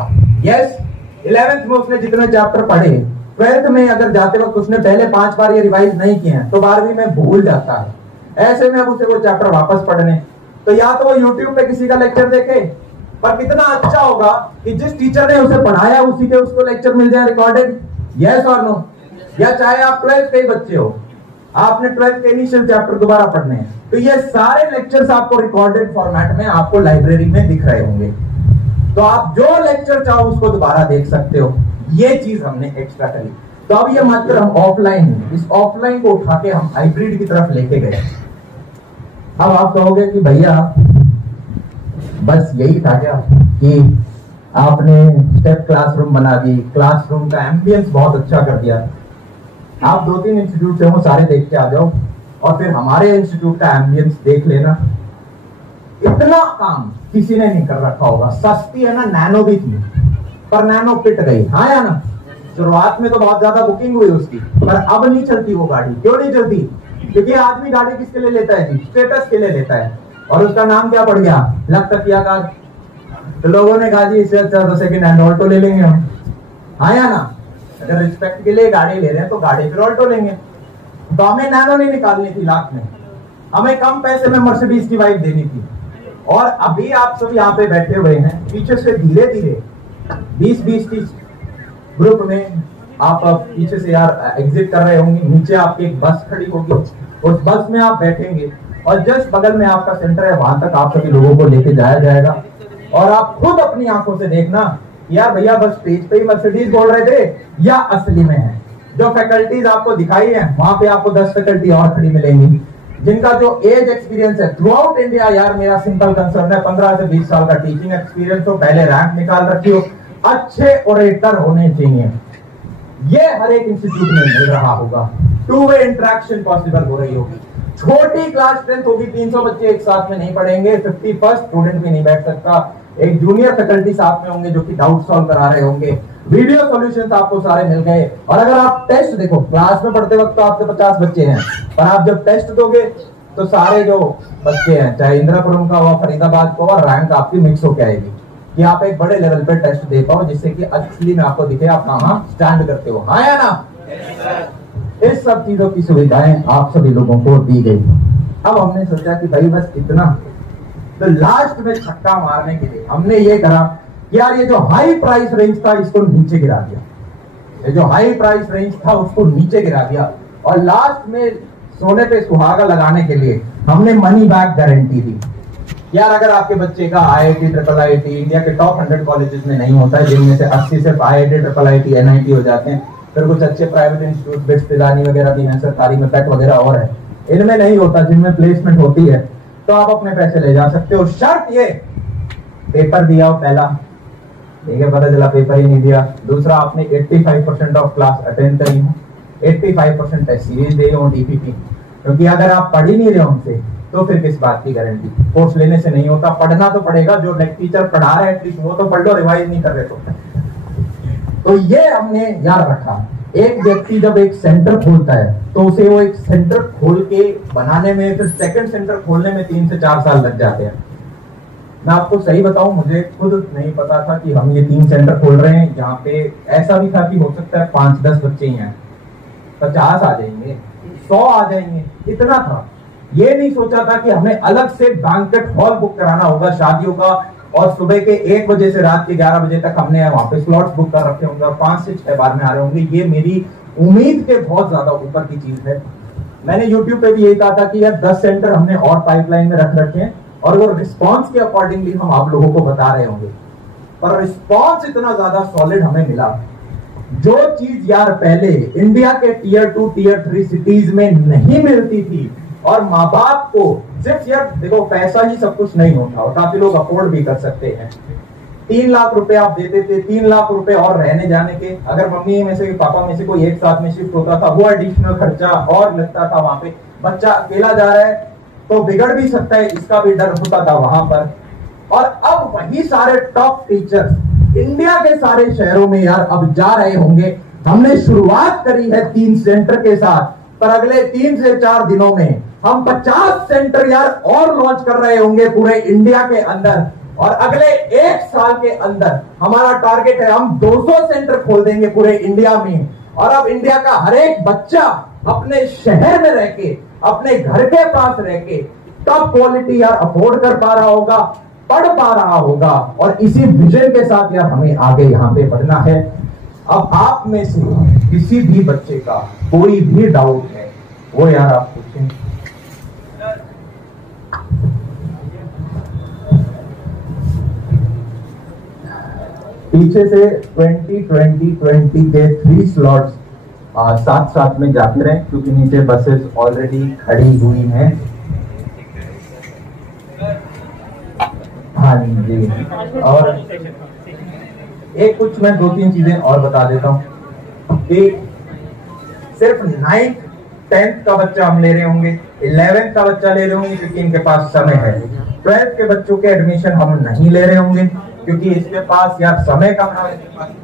यस, 11th में उसने जितने चैप्टर पढ़े, 12th में अगर जाते वक्त उसने पहले 5 बार ये रिवाइज नहीं किए हैं तो 12वीं में भूल जाता है। ऐसे में अब उसे वो चैप्टर वापस पढ़ने, तो या तो वो YouTube पे किसी का लेक्चर देखे, पर कितना अच्छा होगा कि जिस टीचर ने उसे पढ़ाया उसी के उसको लेक्चर मिल जाए रिकॉर्डेड। यस और नो? या चाहे आप 12th के ही बच्चे हो, आपने 12th के इनिशियल चैप्टर दोबारा पढ़ने हैं, तो ये सारे लेक्चर्स आपको रिकॉर्डेड फॉर्मेट में आपको लाइब्रेरी में दिख रहे होंगे, तो आप जो लेक्चर चाहो उसको दोबारा देख सकते हो। ये चीज हमने एक्स्ट्रा करी। तो अब ये मात्र हम ऑफलाइन, इस ऑफलाइन को उठा के हम हाइब्रिड की तरफ लेके गए। अब आप कहोगे कि भैया बस यही था क्या कि आपने स्टेप क्लासरूम बना दी, क्लासरूम का एम्बियंस बहुत अच्छा कर दिया। आप 2-3 इंस्टीट्यूट से हो, सारे देख के आ जाओ और फिर हमारे इंस्टीट्यूट का एम्बियंस देख लेना। इतना काम किसी ने नहीं कर रखा होगा। सस्ती है ना, नैनो भी थी पर नैनो पिट गई। हाँ या ना? शुरुआत में तो बहुत ज्यादा बुकिंग हुई उसकी, पर अब नहीं चलती वो गाड़ी। क्यों नहीं चलती? क्योंकि आदमी गाड़ी किसके लिए लेता है जी? स्टेटस के लिए लेता है। और उसका नाम क्या पड़ गया? लख तकिया कार। तो लोगों ने कहा जी इससे अच्छा तो सेकंड हैंड ऑल्टो ले लेंगे हम। हाँ या ना? अगर रिस्पेक्ट के लिए गाड़ी ले रहे हैं तो गाड़ी फिर ऑल्टो लेंगे। तो हमें नैनो नहीं निकालनी थी लाख में, हमें कम पैसे में मर्सिडीज की वाइफ देनी थी। और अभी आप सब यहाँ पे बैठे हुए हैं, पीछे से धीरे धीरे 20-20-30 ग्रुप में आप पीछे से यार एग्जिट कर रहे होंगे। नीचे आपकी एक बस खड़ी होगी, उस बस में आप बैठेंगे और जस्ट बगल में आपका सेंटर है, वहां तक आप सभी लोगों को लेके जाया जाएगा। और आप खुद अपनी आंखों से देखना यार भैया बस स्टेज पे ही मर्सिडीज बोल रहे थे या असली में है। जो फैकल्टीज आपको दिखाई है वहां पे आपको 10 फैकल्टी और खड़ी मिलेंगी जिनका जो एज एक्सपीरियंस है थ्रू आउट इंडिया। यार मेरा सिंपल कंसर्न है 15 से 20 साल का टीचिंग एक्सपीरियंस हो, पहले रैंक निकाल रखी हो, अच्छे ओरेटर होने चाहिए। ये हर एक इंस्टीट्यूट में मिल रहा होगा। 2-वे इंटरेक्शन पॉसिबल हो रही होगी। छोटी क्लास स्ट्रेंथ होगी, 300 बच्चे एक साथ में नहीं पढ़ेंगे, 51st स्टूडेंट भी नहीं बैठ सकता। एक जूनियर फैकल्टी साथ में होंगे जो कि डाउट सॉल्व करा रहे होंगे। वीडियो सॉल्यूशंस आपको सारे मिल गए। और अगर आप टेस्ट देखो, क्लास में पढ़ते वक्त तो आपके 50 बच्चे हैं, पर आप जब टेस्ट दोगे तो सारे जो बच्चे हैं, चाहे इंदिरापुरम का हो, फरीदाबाद का हो, रैंक आपकी मिक्स होके आएगी कि आप एक बड़े लेवल पे टेस्ट दे पाओ, जिससे कि असली में आपको दिखे आप कहां स्टैंड करते हो। हाँ या ना? इस सब चीजों की सुविधाएं आप सभी लोगों को दी गई। अब हमने सोचा कि भाई बस इतना, तो लास्ट में छक्का मारने के लिए हमने ये करा कि यार ये जो हाई प्राइस रेंज था इसको नीचे गिरा दिया। ये जो हाई प्राइस रेंज था उसको नीचे गिरा दिया और लास्ट में सोने पे सुहागा लगाने के लिए हमने मनी बैक गारंटी दी। यार अगर आपके बच्चे का IIT, IIIT इंडिया के टॉप 100 कॉलेजेस में नहीं होता है, जिनमें से 80 सिर्फ IIT, IIIT, NIT हो जाते हैं, फिर कुछ अच्छे प्राइवेट इंस्टीट्यूट, बिट्स, तिलानी वगैरह भी हैं, सरकारी में पेट वगैरह और है, इनमें नहीं होता, जिनमें प्लेसमेंट होती है, तो आप अपने पैसे ले जा सकते हो। शर्त ये, पेपर दिया हो पहला, ठीक है, पता चला पेपर ही नहीं दिया। दूसरा, आपने 85% ऑफ क्लास अटेंड करी हो, 85% टेस्ट सीरीज दे हो, DPP। क्योंकि अगर आप पढ़ ही नहीं रहे हमसे तो फिर किस बात की गारंटी? कोर्स लेने से नहीं होता, पढ़ना तो पड़ेगा। जो टीचर पढ़ा रहे हैं एटलीस्ट वो तो पढ़ लो, रिवाइज नहीं कर रहे तो ये हमने याद रखा। एक व्यक्ति जब एक सेंटर खोलता है तो उसे वो एक सेंटर खोल के बनाने में, फिर सेकंड सेंटर खोलने में 3 से 4 साल लग जाते हैं। मैं आपको सही बताऊं, मुझे खुद नहीं पता था कि हम ये 3 सेंटर खोल रहे हैं। यहाँ पे ऐसा भी था कि हो सकता है 5-10 बच्चे ही हैं, 50 आ जाएंगे, 100 आ जाएंगे, इतना था। ये नहीं सोचा था कि हमें अलग से बैंकेट हॉल बुक कराना होगा शादियों का, और सुबह के 1 बजे से रात के 11 बजे तक हमने वहां पे स्लॉट्स बुक कर रखे होंगे और 5 से 6 बार में आ रहे होंगे। ये मेरी उम्मीद के बहुत ज्यादा ऊपर की चीज है। मैंने YouTube पे भी यही कहा था कि यार 10 सेंटर हमने और पाइपलाइन में रख रखे हैं और वो रिस्पॉन्स के अकॉर्डिंगली हम आप लोगों को बता रहे होंगे। पर रिस्पॉन्स इतना ज्यादा सॉलिड हमें मिला, जो चीज यार पहले इंडिया के Tier 2, Tier 3 सिटीज में नहीं मिलती थी। और माँ बाप को सिर्फ यार देखो, पैसा ही सब कुछ नहीं होता और काफी लोग अफोर्ड भी कर सकते हैं। 3 लाख रुपए आप देते थे, 3 लाख रुपए और रहने जाने के, अगर मम्मी में से पापा में से कोई एक साथ में शिफ्ट होता था, वो एडिशनल खर्चा और लगता था। वहां पे बच्चा अकेला जा रहा है तो बिगड़ भी सकता है, इसका भी डर होता था वहां पर। और अब वही सारे टॉप टीचर्स इंडिया के सारे शहरों में यार अब जा रहे होंगे। हमने शुरुआत करी है 3 सेंटर के साथ, पर अगले 3 से 4 दिनों में हम 50 सेंटर यार और लॉन्च कर रहे होंगे पूरे इंडिया के अंदर। और अगले 1 साल के अंदर हमारा टारगेट है हम 200 सेंटर खोल देंगे पूरे इंडिया में। और अब इंडिया का हर एक बच्चा अपने शहर में रह के, अपने घर के पास रह के टॉप क्वालिटी यार अफोर्ड कर पा रहा होगा, पढ़ पा रहा होगा। और इसी विजन के साथ यार हमें आगे यहाँ पे बढ़ना है। अब आप में से किसी भी बच्चे का कोई भी डाउट है वो यार आप पूछें। पीछे से 20 के 3 स्लॉट्स साथ साथ में जाते रहे, क्योंकि नीचे बसेस ऑलरेडी खड़ी हुई हैं। हाँ जी, और एक कुछ मैं 2-3 चीजें और बता देता हूँ कि सिर्फ 9th 10th का बच्चा हम ले रहे होंगे, 11th का बच्चा ले रहे होंगे क्योंकि इनके पास समय है। 12th के बच्चों के एडमिशन हम नहीं ले रहे होंगे क्योंकि इसके पास यार समय कम है,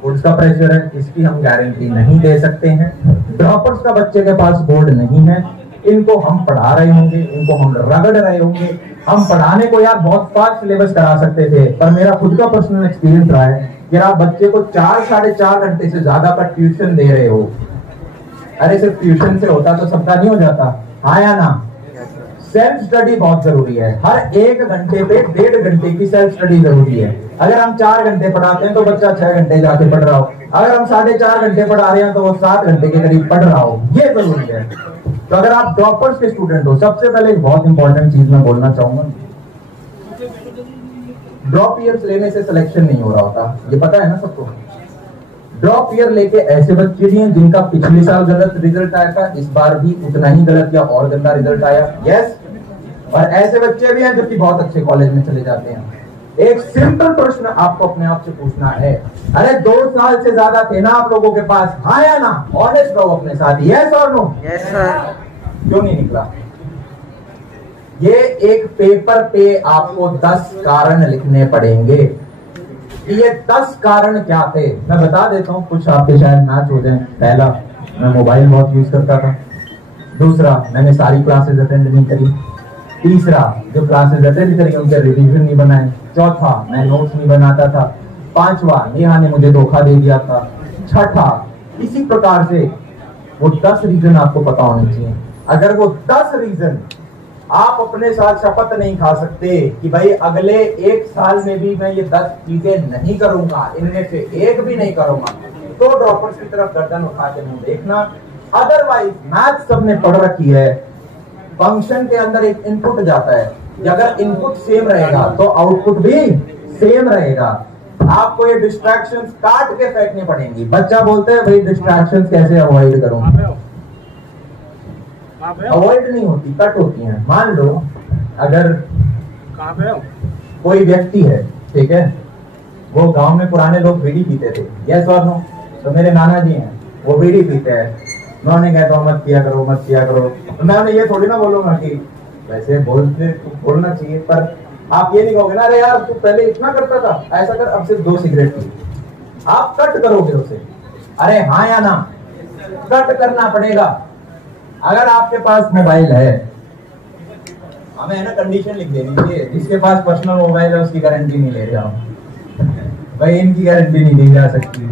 बोर्ड का प्रेशर है, इसकी हम गारंटी नहीं दे सकते हैं। ड्रॉपर्स का बच्चे के पास बोर्ड नहीं है, इनको हम पढ़ा रहे होंगे, इनको हम रगड़ रहे होंगे। हम पढ़ाने को यार बहुत फास्ट सिलेबस करा सकते थे, पर मेरा खुद का पर्सनल एक्सपीरियंस रहा है कि आप बच्चे को 4-4.5 घंटे से ज्यादा का ट्यूशन दे रहे हो। अरे सिर्फ ट्यूशन से होता तो सबका नहीं हो जाता, हाँ या ना? सेल्फ स्टडी बहुत जरूरी है। हर 1 घंटे पे 1.5 घंटे की सेल्फ स्टडी जरूरी है। अगर हम 4 घंटे पढ़ाते हैं तो बच्चा 6 घंटे जाके पढ़ रहा हो, अगर हम 4.5 घंटे पढ़ा रहे हैं तो वो 7 घंटे के करीब पढ़ रहा हो, ये जरूरी है। तो अगर आप ड्रॉपर्स के स्टूडेंट हो, सबसे पहले एक बहुत इंपॉर्टेंट चीज मैं बोलना चाहूंगा, ड्रॉप ईयर्स लेने से सिलेक्शन नहीं हो रहा होता, ये पता है ना सबको। ड्रॉप ईयर लेके ऐसे बच्चे भी हैं जिनका पिछले साल गलत रिजल्ट आया था, इस बार भी उतना ही गलत या और गंदा रिजल्ट आया, यस। और ऐसे बच्चे भी हैं जो कि बहुत अच्छे कॉलेज में चले जाते हैं। एक सिंपल प्रश्न आपको अपने आप से पूछना है, अरे 2 साल से ज्यादा थे ना आप लोगों के पास, हाँ या ना? ऑनेस्ट रहो अपने साथ, यस और नो? Yes sir. क्यों नहीं निकला? ये एक पेपर पे आपको 10 कारण लिखने पड़ेंगे। ये 10 कारण क्या थे मैं बता देता हूँ, कुछ आपके शायद मैच हो जाए। पहला, मैं मोबाइल बहुत यूज करता था। दूसरा, मैंने सारी क्लासेस अटेंड नहीं करी। तीसरा, जो क्लासेस अटेंड करी उनके रिवीजन नहीं बनाए। चौथा, मैं नोट्स नहीं बनाता था। 5वां, नेहा ने मुझे धोखा दे दिया था। 6ठा, इसी प्रकार से वो 10 रीजन आपको पता होने चाहिए। अगर वो 10 रीजन आप अपने साथ शपथ नहीं खा सकते कि भाई अगले 1 साल में भी मैं ये 10 चीजें नहीं करूंगा, इनमें से एक भी नहीं करूंगा, तो ड्रॉपर्स की तरफ गर्दन उठा के मुंह देखना। अदरवाइज मैथ सबने पढ़ रखी है, फंक्शन के अंदर एक इनपुट जाता है, अगर इनपुट सेम रहेगा तो आउटपुट भी सेम रहेगा। आपको ये डिस्ट्रैक्शंस काट के फेंकनी पड़ेंगी। बच्चा बोलते हैं भाई डिस्ट्रैक्शंस कैसे अवॉइड करूं? अवॉइड नहीं होती, कट होती हैं। मान लो अगर कोई व्यक्ति है, ठीक है, वो गांव में पुराने लोग बीड़ी पीते थे, यस और नो? तो मेरे नाना जी हैं, वो बीड़ी पीते हैं, मैं उन्हें कहता हूँ मत किया करो, मत किया करो। तो मैं उन्हें ये थोड़ी ना बोलूंगा कि वैसे बोलना चाहिए, पर आप ये नहीं कहोगे ना, अरे यार तू पहले इतना करता था, ऐसा कर, अब सिर्फ 2 सिगरेट पी। आप कट करोगे उसे, अरे हाँ या ना? कट करना पड़ेगा। अगर आपके पास मोबाइल है, हमें है ना कंडीशन लिख देनी चाहिए, जिसके पास पर्सनल मोबाइल है उसकी गारंटी नहीं ले रहा हूं भाई, इनकी गारंटी नहीं दी जा सकती।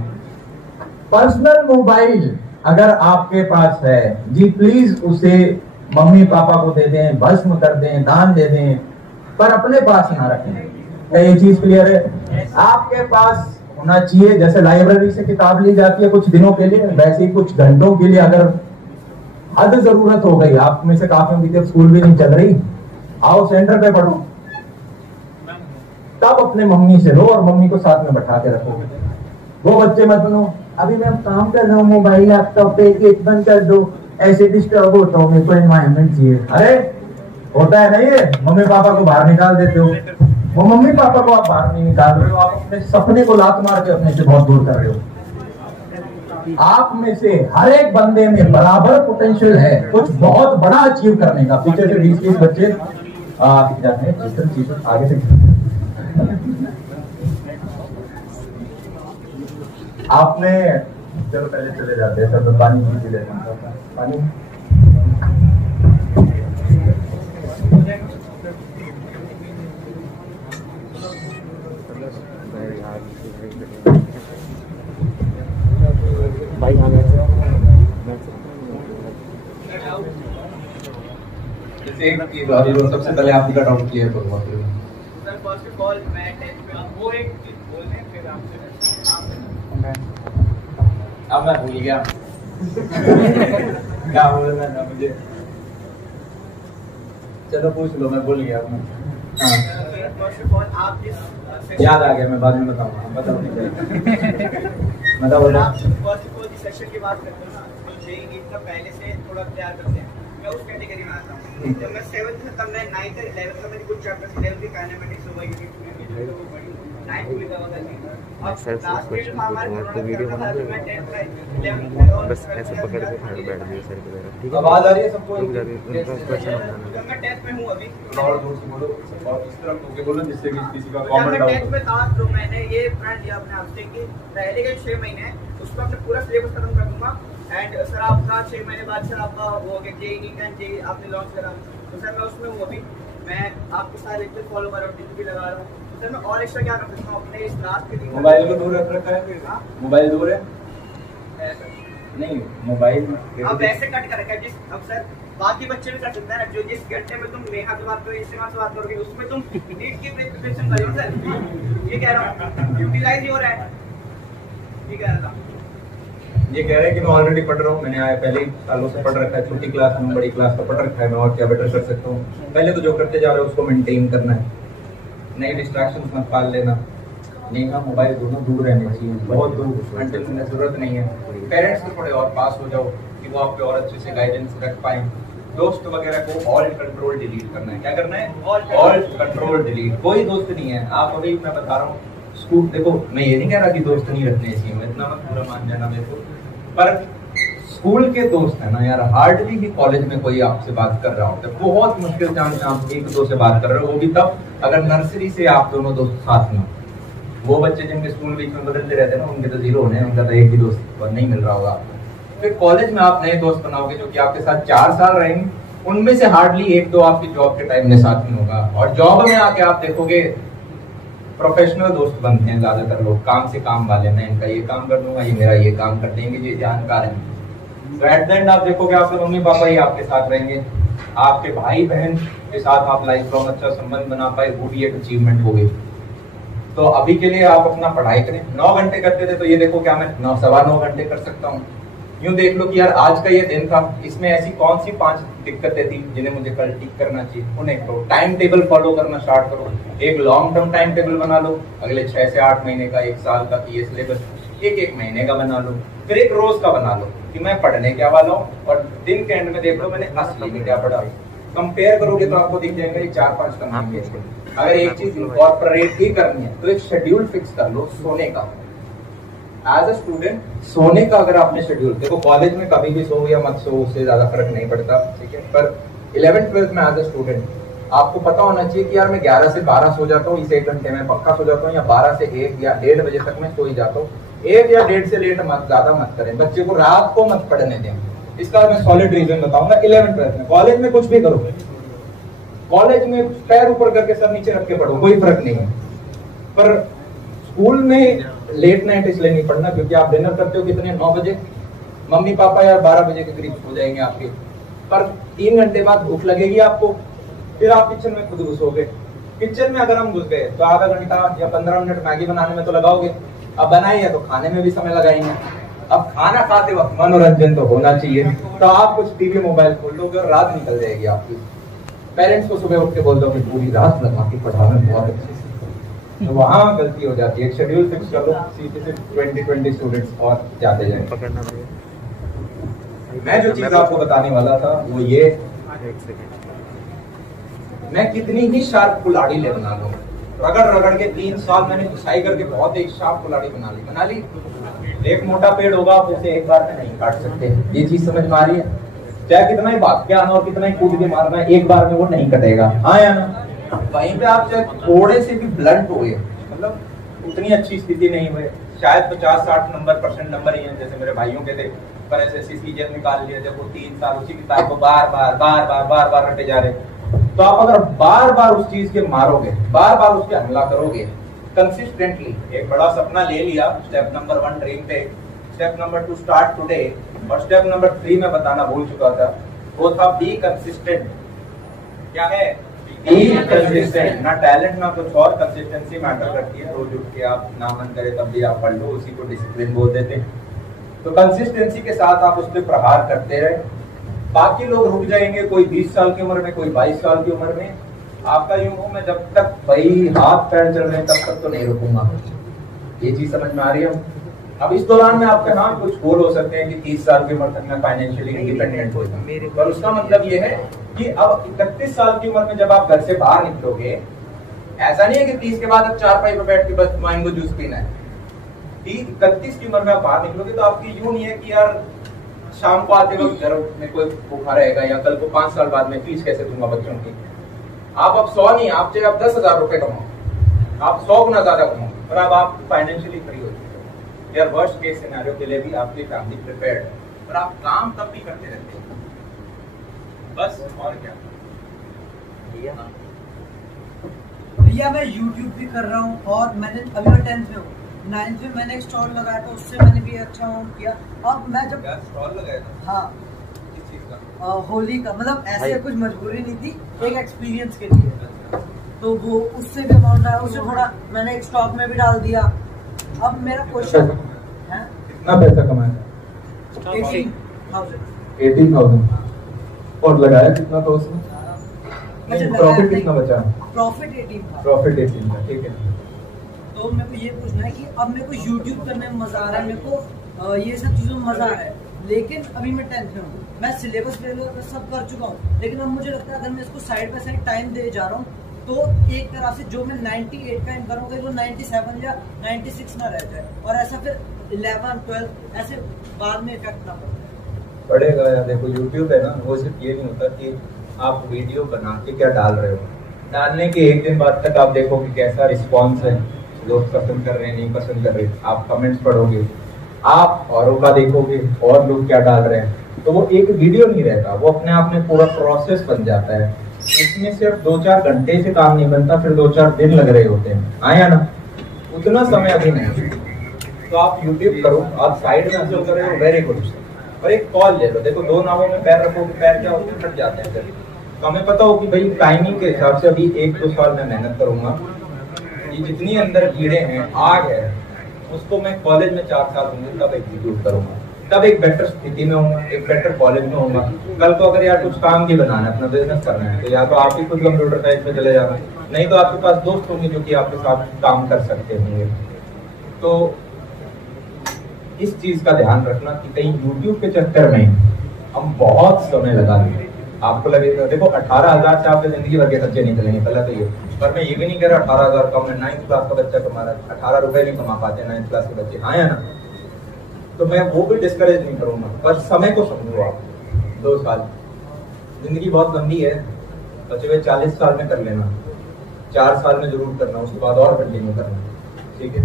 पर्सनल मोबाइल अगर आपके पास है जी, प्लीज उसे मम्मी पापा को दे दें, भस्म कर दें, दान दे दें, पर अपने पास ना रखें। क्या ये चीज क्लियर है? आपके पास होना चाहिए। जैसे लाइब्रेरी से किताब ली जाती है कुछ दिनों के लिए, वैसे ही कुछ घंटों के लिए अगर हद जरूरत हो गई, आप में से काफी की स्कूल भी नहीं चल रही, आओ सेंटर पे पढ़ो, तब अपने मम्मी से लो और मम्मी को साथ में बैठा के रखो। वो बच्चे मत सुनो, अभी मैं काम कर रहा हूँ मोबाइल लैपटॉप पे, गेट बंद कर दो, ऐसे डिस्टर्ब होता हूँ, मेरे को एनवायरनमेंट चाहिए। अरे होता है नहीं है, मम्मी पापा को बाहर निकाल देते हो। वो मम्मी पापा को आप बाहर नहीं निकाल रहे हो, आप अपने सपने को लात मार के अपने से बहुत दूर कर रहे हो। आप में से हर एक बंदे में बराबर पोटेंशियल है कुछ बहुत बड़ा अचीव करने का। पीछे से 20-20 बच्चे आगे से आपने, चलो पहले चले जाते हैं, तो पानी पी लेते हैं। पानी एक चीज और सबसे पहले आप का डाउट क्लियर करो सर फर्स्ट ऑफ ऑल मैं 10th में वो एक चीज बोल रहे हैं फिर आपसे अब मैं भूल गया क्या बोलना था मुझे, चलो पूछ लो, मैं भूल गया। हाँ फर्स्ट ऑफ ऑल आप जिस याद आ गया, मैं बाद में बताऊंगा, बताओ मतलब आप फर्स्ट ऑफ ऑल जिस सेक्शन की बात करते हो ना, तो जेईई नीट का पहले से थोड़ा तैयार करते हैं, मैं उस कैटेगरी में आता हूँ। जब मैं 7th था तब मैं 9th और 11th में मेरी कुछ चैप्टर्स 11th की काइनेमेटिक्स हो गई, यूनिट तो वो बड़ी 9th में लिखा हुआ था। अब लास्ट ईयर था हमारे तो वीडियो बना दो, मैं 10th में 11th में और बस ऐसे पकड़ के बैठ गया सर की तरह। ठीक है, आवाज आ रही है सबको? जब मैं 10th में हूँ अभी और दूर से बोलो और इस तरफ होके बोलो जिससे कि किसी का जब कमेंट मैं डाउन 10th में था तो मैंने ये प्लान लिया अपने आप से कि पहले के 6 महीने हैं उसको अपने पूरा सिलेबस खत्म कर दूंगा। एंड सर आपका 6 महीने बाद सर आपका वो हो गया जेईई नीट एंड जेईई आपने लॉन्च करा, तो सर मैं उसमें हूँ अभी, मैं आपके साथ लेक्चर फॉलो कर रहा हूँ, टीवी भी लगा रहा हूँ। सर मैं और एक्स्ट्रा क्या कर सकता हूँ अपने इस लास्ट के दिन? मोबाइल को दूर रख रखा है? मोबाइल दूर है? नहीं मोबाइल अब वैसे कट कर रखा है जिस, अब सर बाकी बच्चे भी कर सकते हैं ना, जो जिस घंटे में तुम नेहा से बात करोगे, इस्तेमाल से बात करोगे, उसमें तुम नीट की प्रिपरेशन कर रहे हो सर, ये कह रहा हूँ यूटिलाइज हो रहा है, ये कह रहा था। ये कह रहे हैं कि मैं ऑलरेडी पढ़ रहा हूँ, मैंने आया पहले ही सालों से पढ़ रखा है, छोटी क्लास में बड़ी क्लास का पढ़ रखा है, मैं और क्या बेटर कर सकता हूँ। पहले तो जो करते जा रहे हो उसको मेंटेन करना है, नई डिस्ट्रैक्शन मत पाल लेना, नहीं हाँ मोबाइल दोनों दूर रहने चाहिए, बहुत दूर, मेंटेन करने की जरूरत नहीं है। पेरेंट्स को थोड़े और पास हो जाओ कि वो आप पे और अच्छे से गाइडेंस रख पाए। दोस्त वगैरह को ऑल कंट्रोल डिलीट करना है, क्या करना है? All control delete. कोई दोस्त नहीं है, आप अभी मैं बता रहा हूँ स्कूल, देखो मैं ये नहीं कह रहा कि दोस्त नहीं रखने चाहिए, इतना मत पूरा मान जाना मेरे को, पर स्कूल के दोस्त है ना यार, हार्डली ही कॉलेज में कोई आपसे बात कर रहा होता है, बहुत मुश्किल चांस में आप एक दो से बात कर रहे हो, वो भी तब अगर नर्सरी से आप दोनों दोस्त साथ में। वो बच्चे जिनके स्कूल बीच में बदलते रहते हैं ना, उनके तो जीरो होने, उनका तो एक भी दोस्त नहीं मिल रहा होगा आपको। फिर कॉलेज में आप नए दोस्त बनाओगे जो कि आपके साथ 4 साल रहेंगे, उनमें से हार्डली एक दो आपकी जॉब के टाइम में साथ में होगा, और जॉब में आके आप देखोगे प्रोफेशनल दोस्त बनते हैं ज्यादातर लोग, काम से काम वाले, मैं इनका ये काम कर दूंगा, ये मेरा ये काम कर देंगे, ये जानकार है। तो एट द एंड आप देखोगे आपके मम्मी पापा ही आपके साथ रहेंगे, आपके भाई बहन के साथ आप लाइफ लॉन्ग अच्छा संबंध बना पाए, वो भी एक अचीवमेंट हो गई। तो अभी के लिए आप अपना पढ़ाई करें। 9 घंटे करते थे तो ये देखो क्या मैं 9-9.25 घंटे कर सकता हूँ। यूं देख लो कि यार आज का ये दिन था, इसमें ऐसी कौन सी 5 दिक्कतें थी जिन्हें मुझे कल ठीक करना चाहिए, उन्हें करो। टाइम टेबल फॉलो करना स्टार्ट करो, एक लॉन्ग टर्म टाइम टेबल बना लो, अगले 6 से 8 महीने का, 1 साल का, ये सिलेबस एक महीने का बना लो, फिर एक रोज का बना लो कि मैं पढ़ने क्या वाला हूँ, और दिन के एंड में देख लो मैंने असली में क्या पढ़ा। कंपेयर करोगे तो आपको दिख जाएगा ये 4-5 कंपनी। अगर एक चीज इनकॉर्पोरेट ही करनी है तो एक शेड्यूल फिक्स कर लो सोने का। एज अ स्टूडेंट सोने का अगर आपने शेड्यूल, देखो कॉलेज में कभी भी सो या मत सो उससे ज्यादा फर्क नहीं पड़ता, ठीक है, पर 11th-12th में एज अ स्टूडेंट आपको पता होना चाहिए कि यार मैं 11 से 12 सो जाता हूँ, इस 1 घंटे में पक्का सो जाता हूँ, या 12 से 1 या 1:30 बजे तक मैं सो ही जाता हूँ। 1 या 1:30 से लेट मत, ज्यादा मत करें, बच्चे को रात को मत पढ़ने दें। इसका मैं सॉलिड रीजन बताऊंगा। 11th-12th में कॉलेज में कुछ भी करो, कॉलेज में पैर ऊपर करके सर नीचे रख के पढ़ो, कोई फर्क नहीं है, पर स्कूल में लेट नाइट इसलिए नहीं पढ़ना क्योंकि आप डिनर करते हो कितने, 9 बजे, मम्मी पापा यार 12 बजे के करीब हो जाएंगे आपके, पर 3 घंटे बाद भूख लगेगी आपको, फिर आप किचन में खुद घुसोगे। किचन में अगर हम घुस गए तो आधा घंटा या 15 मिनट मैगी बनाने में तो लगाओगे, अब बनाई है तो खाने में भी समय लगाएंगे। अब खाना खाते वक्त मनोरंजन तो होना चाहिए, तो आप कुछ टीवी मोबाइल खोल लोगे और रात निकल जाएगी आपकी। पेरेंट्स को सुबह उठ के बोल दो कि पूरी रात लगा के पढ़ाना बहुत अच्छे से, तो वहाँ गलती हो जाती है। एक शेड्यूल फिक्स कर लो, सीधे से 20 स्टूडेंट्स और जाते जाएंगे। मैं जो चीज आपको बताने वाला था वो ये, मैं कितनी ही शार्प कुल्हाड़ी ले बना लूं, रगड़ रगड़ के 3 साल मैंने घुसाई करके बहुत एक शार्प कुल्हाड़ी बना ली। एक मोटा पेड़ होगा आप उसे एक बार में नहीं काट सकते, ये चीज समझ में आ रही है? चाहे कितना ही भाग के आना और कितना ही कूद के मारना है, एक बार में वो नहीं कटेगा, हाँ या ना? वहीं पे आप चाहे थोड़े से भी ब्लंट हुए, मतलब उतनी अच्छी स्थिति नहीं हुई, शायद 50-60 परसेंट नंबर ही है जैसे मेरे भाइयों के थे, पर एसएससी सीजन निकाल लिया जब वो 3 साल उसी किताब को बार बार रटे जा रहे। तो आप अगर बार बार उस चीज के मारोगे, बार बार उस पर हमला करोगे कंसिस्टेंटली, एक बड़ा सपना ले लिया, स्टेप नंबर 1 ड्रीम पे, स्टेप नंबर 2 स्टार्ट टुडे, और स्टेप नंबर 3 में बताना भूल चुका था, वो था बी कंसिस्टेंट। क्या है? कंसिस्टेंट, ना टैलेंट ना कुछ और, कंसिस्टेंसी मैटर करती है। रोज उठ के आप ना मन करे तब भी आप पढ़ लो, उसी को डिसिप्लिन बोल देते हैं। तो कंसिस्टेंसी के साथ आप उस पर प्रहार करते रहे। बाकी लोग रुक जाएंगे, कोई 20 साल की उम्र में, कोई 22 साल की उम्र में। आपका यूं हो, मैं जब तक भाई हाथ पैर चल रहे हैं तब तक तो नहीं रुकूंगा। ये चीज समझ में आ रही है? अब इस दौरान में आपके हाँ कुछ गोल हो सकते हैं कि 30 साल की उम्र तक मैं फाइनेंशियली इंडिपेंडेंट हो जाऊं, पर उसका मतलब ये है कि अब 31 साल की उम्र में जब आप घर से बाहर निकलोगे, ऐसा नहीं है कि 30 के बाद अब चारपाई पर बैठ के बस मैंगो जूस पीना है। 31 की उम्र में आप बाहर निकलोगे तो आपकी यूं नहीं है कि यार शाम को आते वक्त घर में कोई भूखा रहेगा या कल को 5 साल बाद में फीस कैसे दूंगा बच्चों की। आप अब 100 नहीं, आप चाहे आप 10,000 रुपए कमाओ, आप 100 गुना ज्यादा कमाओ, और अब आप फाइनेंशियली फ्री हो चुके हो। यार वर्स्ट केस सिनेरियो के लिए भी आपकी फैमिली प्रिपेयर्ड है, और आप काम तब भी करते रहते हो। बस और क्या भैया, मैं YouTube भी कर रहा हूँ और मैंने अभी मैं 10th में हूँ। 9th में मैंने एक स्टॉल लगाया था, उससे मैंने भी अच्छा अर्न किया। अब मैं जब स्टॉल लगाया था, हाँ किस चीज का? होली का, मतलब ऐसे कुछ मजबूरी नहीं थी, एक एक्सपीरियंस के लिए। तो वो उससे भी अमाउंट आया, उससे थोड़ा मैंने एक स्टॉक में भी डाल दिया। अब मेरा क्वेश्चन है, कितना पैसा कमाया? 18,000। और लगाया कितना था उसमें? प्रॉफिट कितना बचा? प्रॉफिट 18 था। प्रॉफिट 18 था, ठीक है। तो मेरे को ये पूछना है कि अब मेरे को YouTube करने में मजा आ रहा है, मेरे को ये सब चीजों में मजा आ रहा है, लेकिन अभी मैं 10th में हूँ, मैं सिलेबस सब कर चुका हूँ, लेकिन अब मुझे लगता है अगर मैं इसको साइड बाय साइड टाइम दे जा रहा हूँ तो एक तरह से जो मैं 98 का इन करूँगा वो 97 या 96 ना रह जाए, और ऐसा फिर 11, 12 ऐसे बाद में इफेक्ट ना पड़ेगा। यार देखो, YouTube है ना, वो सिर्फ ये नहीं होता कि आप वीडियो बना के क्या डाल रहे हो, डालने के एक दिन बाद तक आप देखो कि कैसा रिस्पॉन्स है, लोग पसंद कर रहे हैं नहीं पसंद कर रहे, आप कमेंट्स पढ़ोगे, आप औरों का देखोगे और लोग क्या डाल रहे हैं, तो वो एक वीडियो नहीं रहता, वो अपने आप में पूरा प्रोसेस बन जाता है। इसमें सिर्फ 2-4 घंटे से काम नहीं बनता, फिर 2-4 दिन लग रहे होते हैं, आया ना? उतना समय अभी नहीं। तो आप YouTube करो, आप साइड में हासिल कर रहे हो, वेरी गुड। और एक कॉल ले लो, देखो 2 नावों में पैर रखोगे, पैर क्या होते हैं, फट जाते हैं। फिर तो हमें पता हो कि भाई टाइमिंग के हिसाब से अभी 1-2 साल में मेहनत करूंगा, ये जितनी अंदर कीड़े हैं, आग है, उसको मैं कॉलेज में 4 साल होंगे तब एग्जीक्यूट करूंगा, तब एक बेटर स्थिति में होऊंगा, एक बेटर कॉलेज में होऊंगा। कल को अगर यार कुछ काम भी बनाना है, अपना बिजनेस करना है, तो या तो आप ही खुद कंप्यूटर साइंस में चले जाना, नहीं तो आपके पास दोस्त होंगे जो कि आपके साथ काम कर सकते होंगे। तो इस चीज का ध्यान रखना कि कहीं YouTube के चक्कर में हम बहुत समय लगा देंगे। आपको लगेगा देखो 18,000 से आपके जिंदगी भर के खर्चे नहीं चलेंगे, पहले तो ये। पर मैं ये भी नहीं कह रहा 18,000 कम है, 9th क्लास का बच्चा कमा रहा है, 18 रुपए नहीं कमा पाते 9th क्लास के बच्चे, हाँ या ना? तो मैं वो भी डिस्करेज नहीं करूंगा, पर समय को समझो आप। 2 साल, जिंदगी बहुत लंबी है, बचे हुए 40 साल में कर लेना, 4 साल में जरूर करना, उसके बाद और कंटिन्यू करना, ठीक है?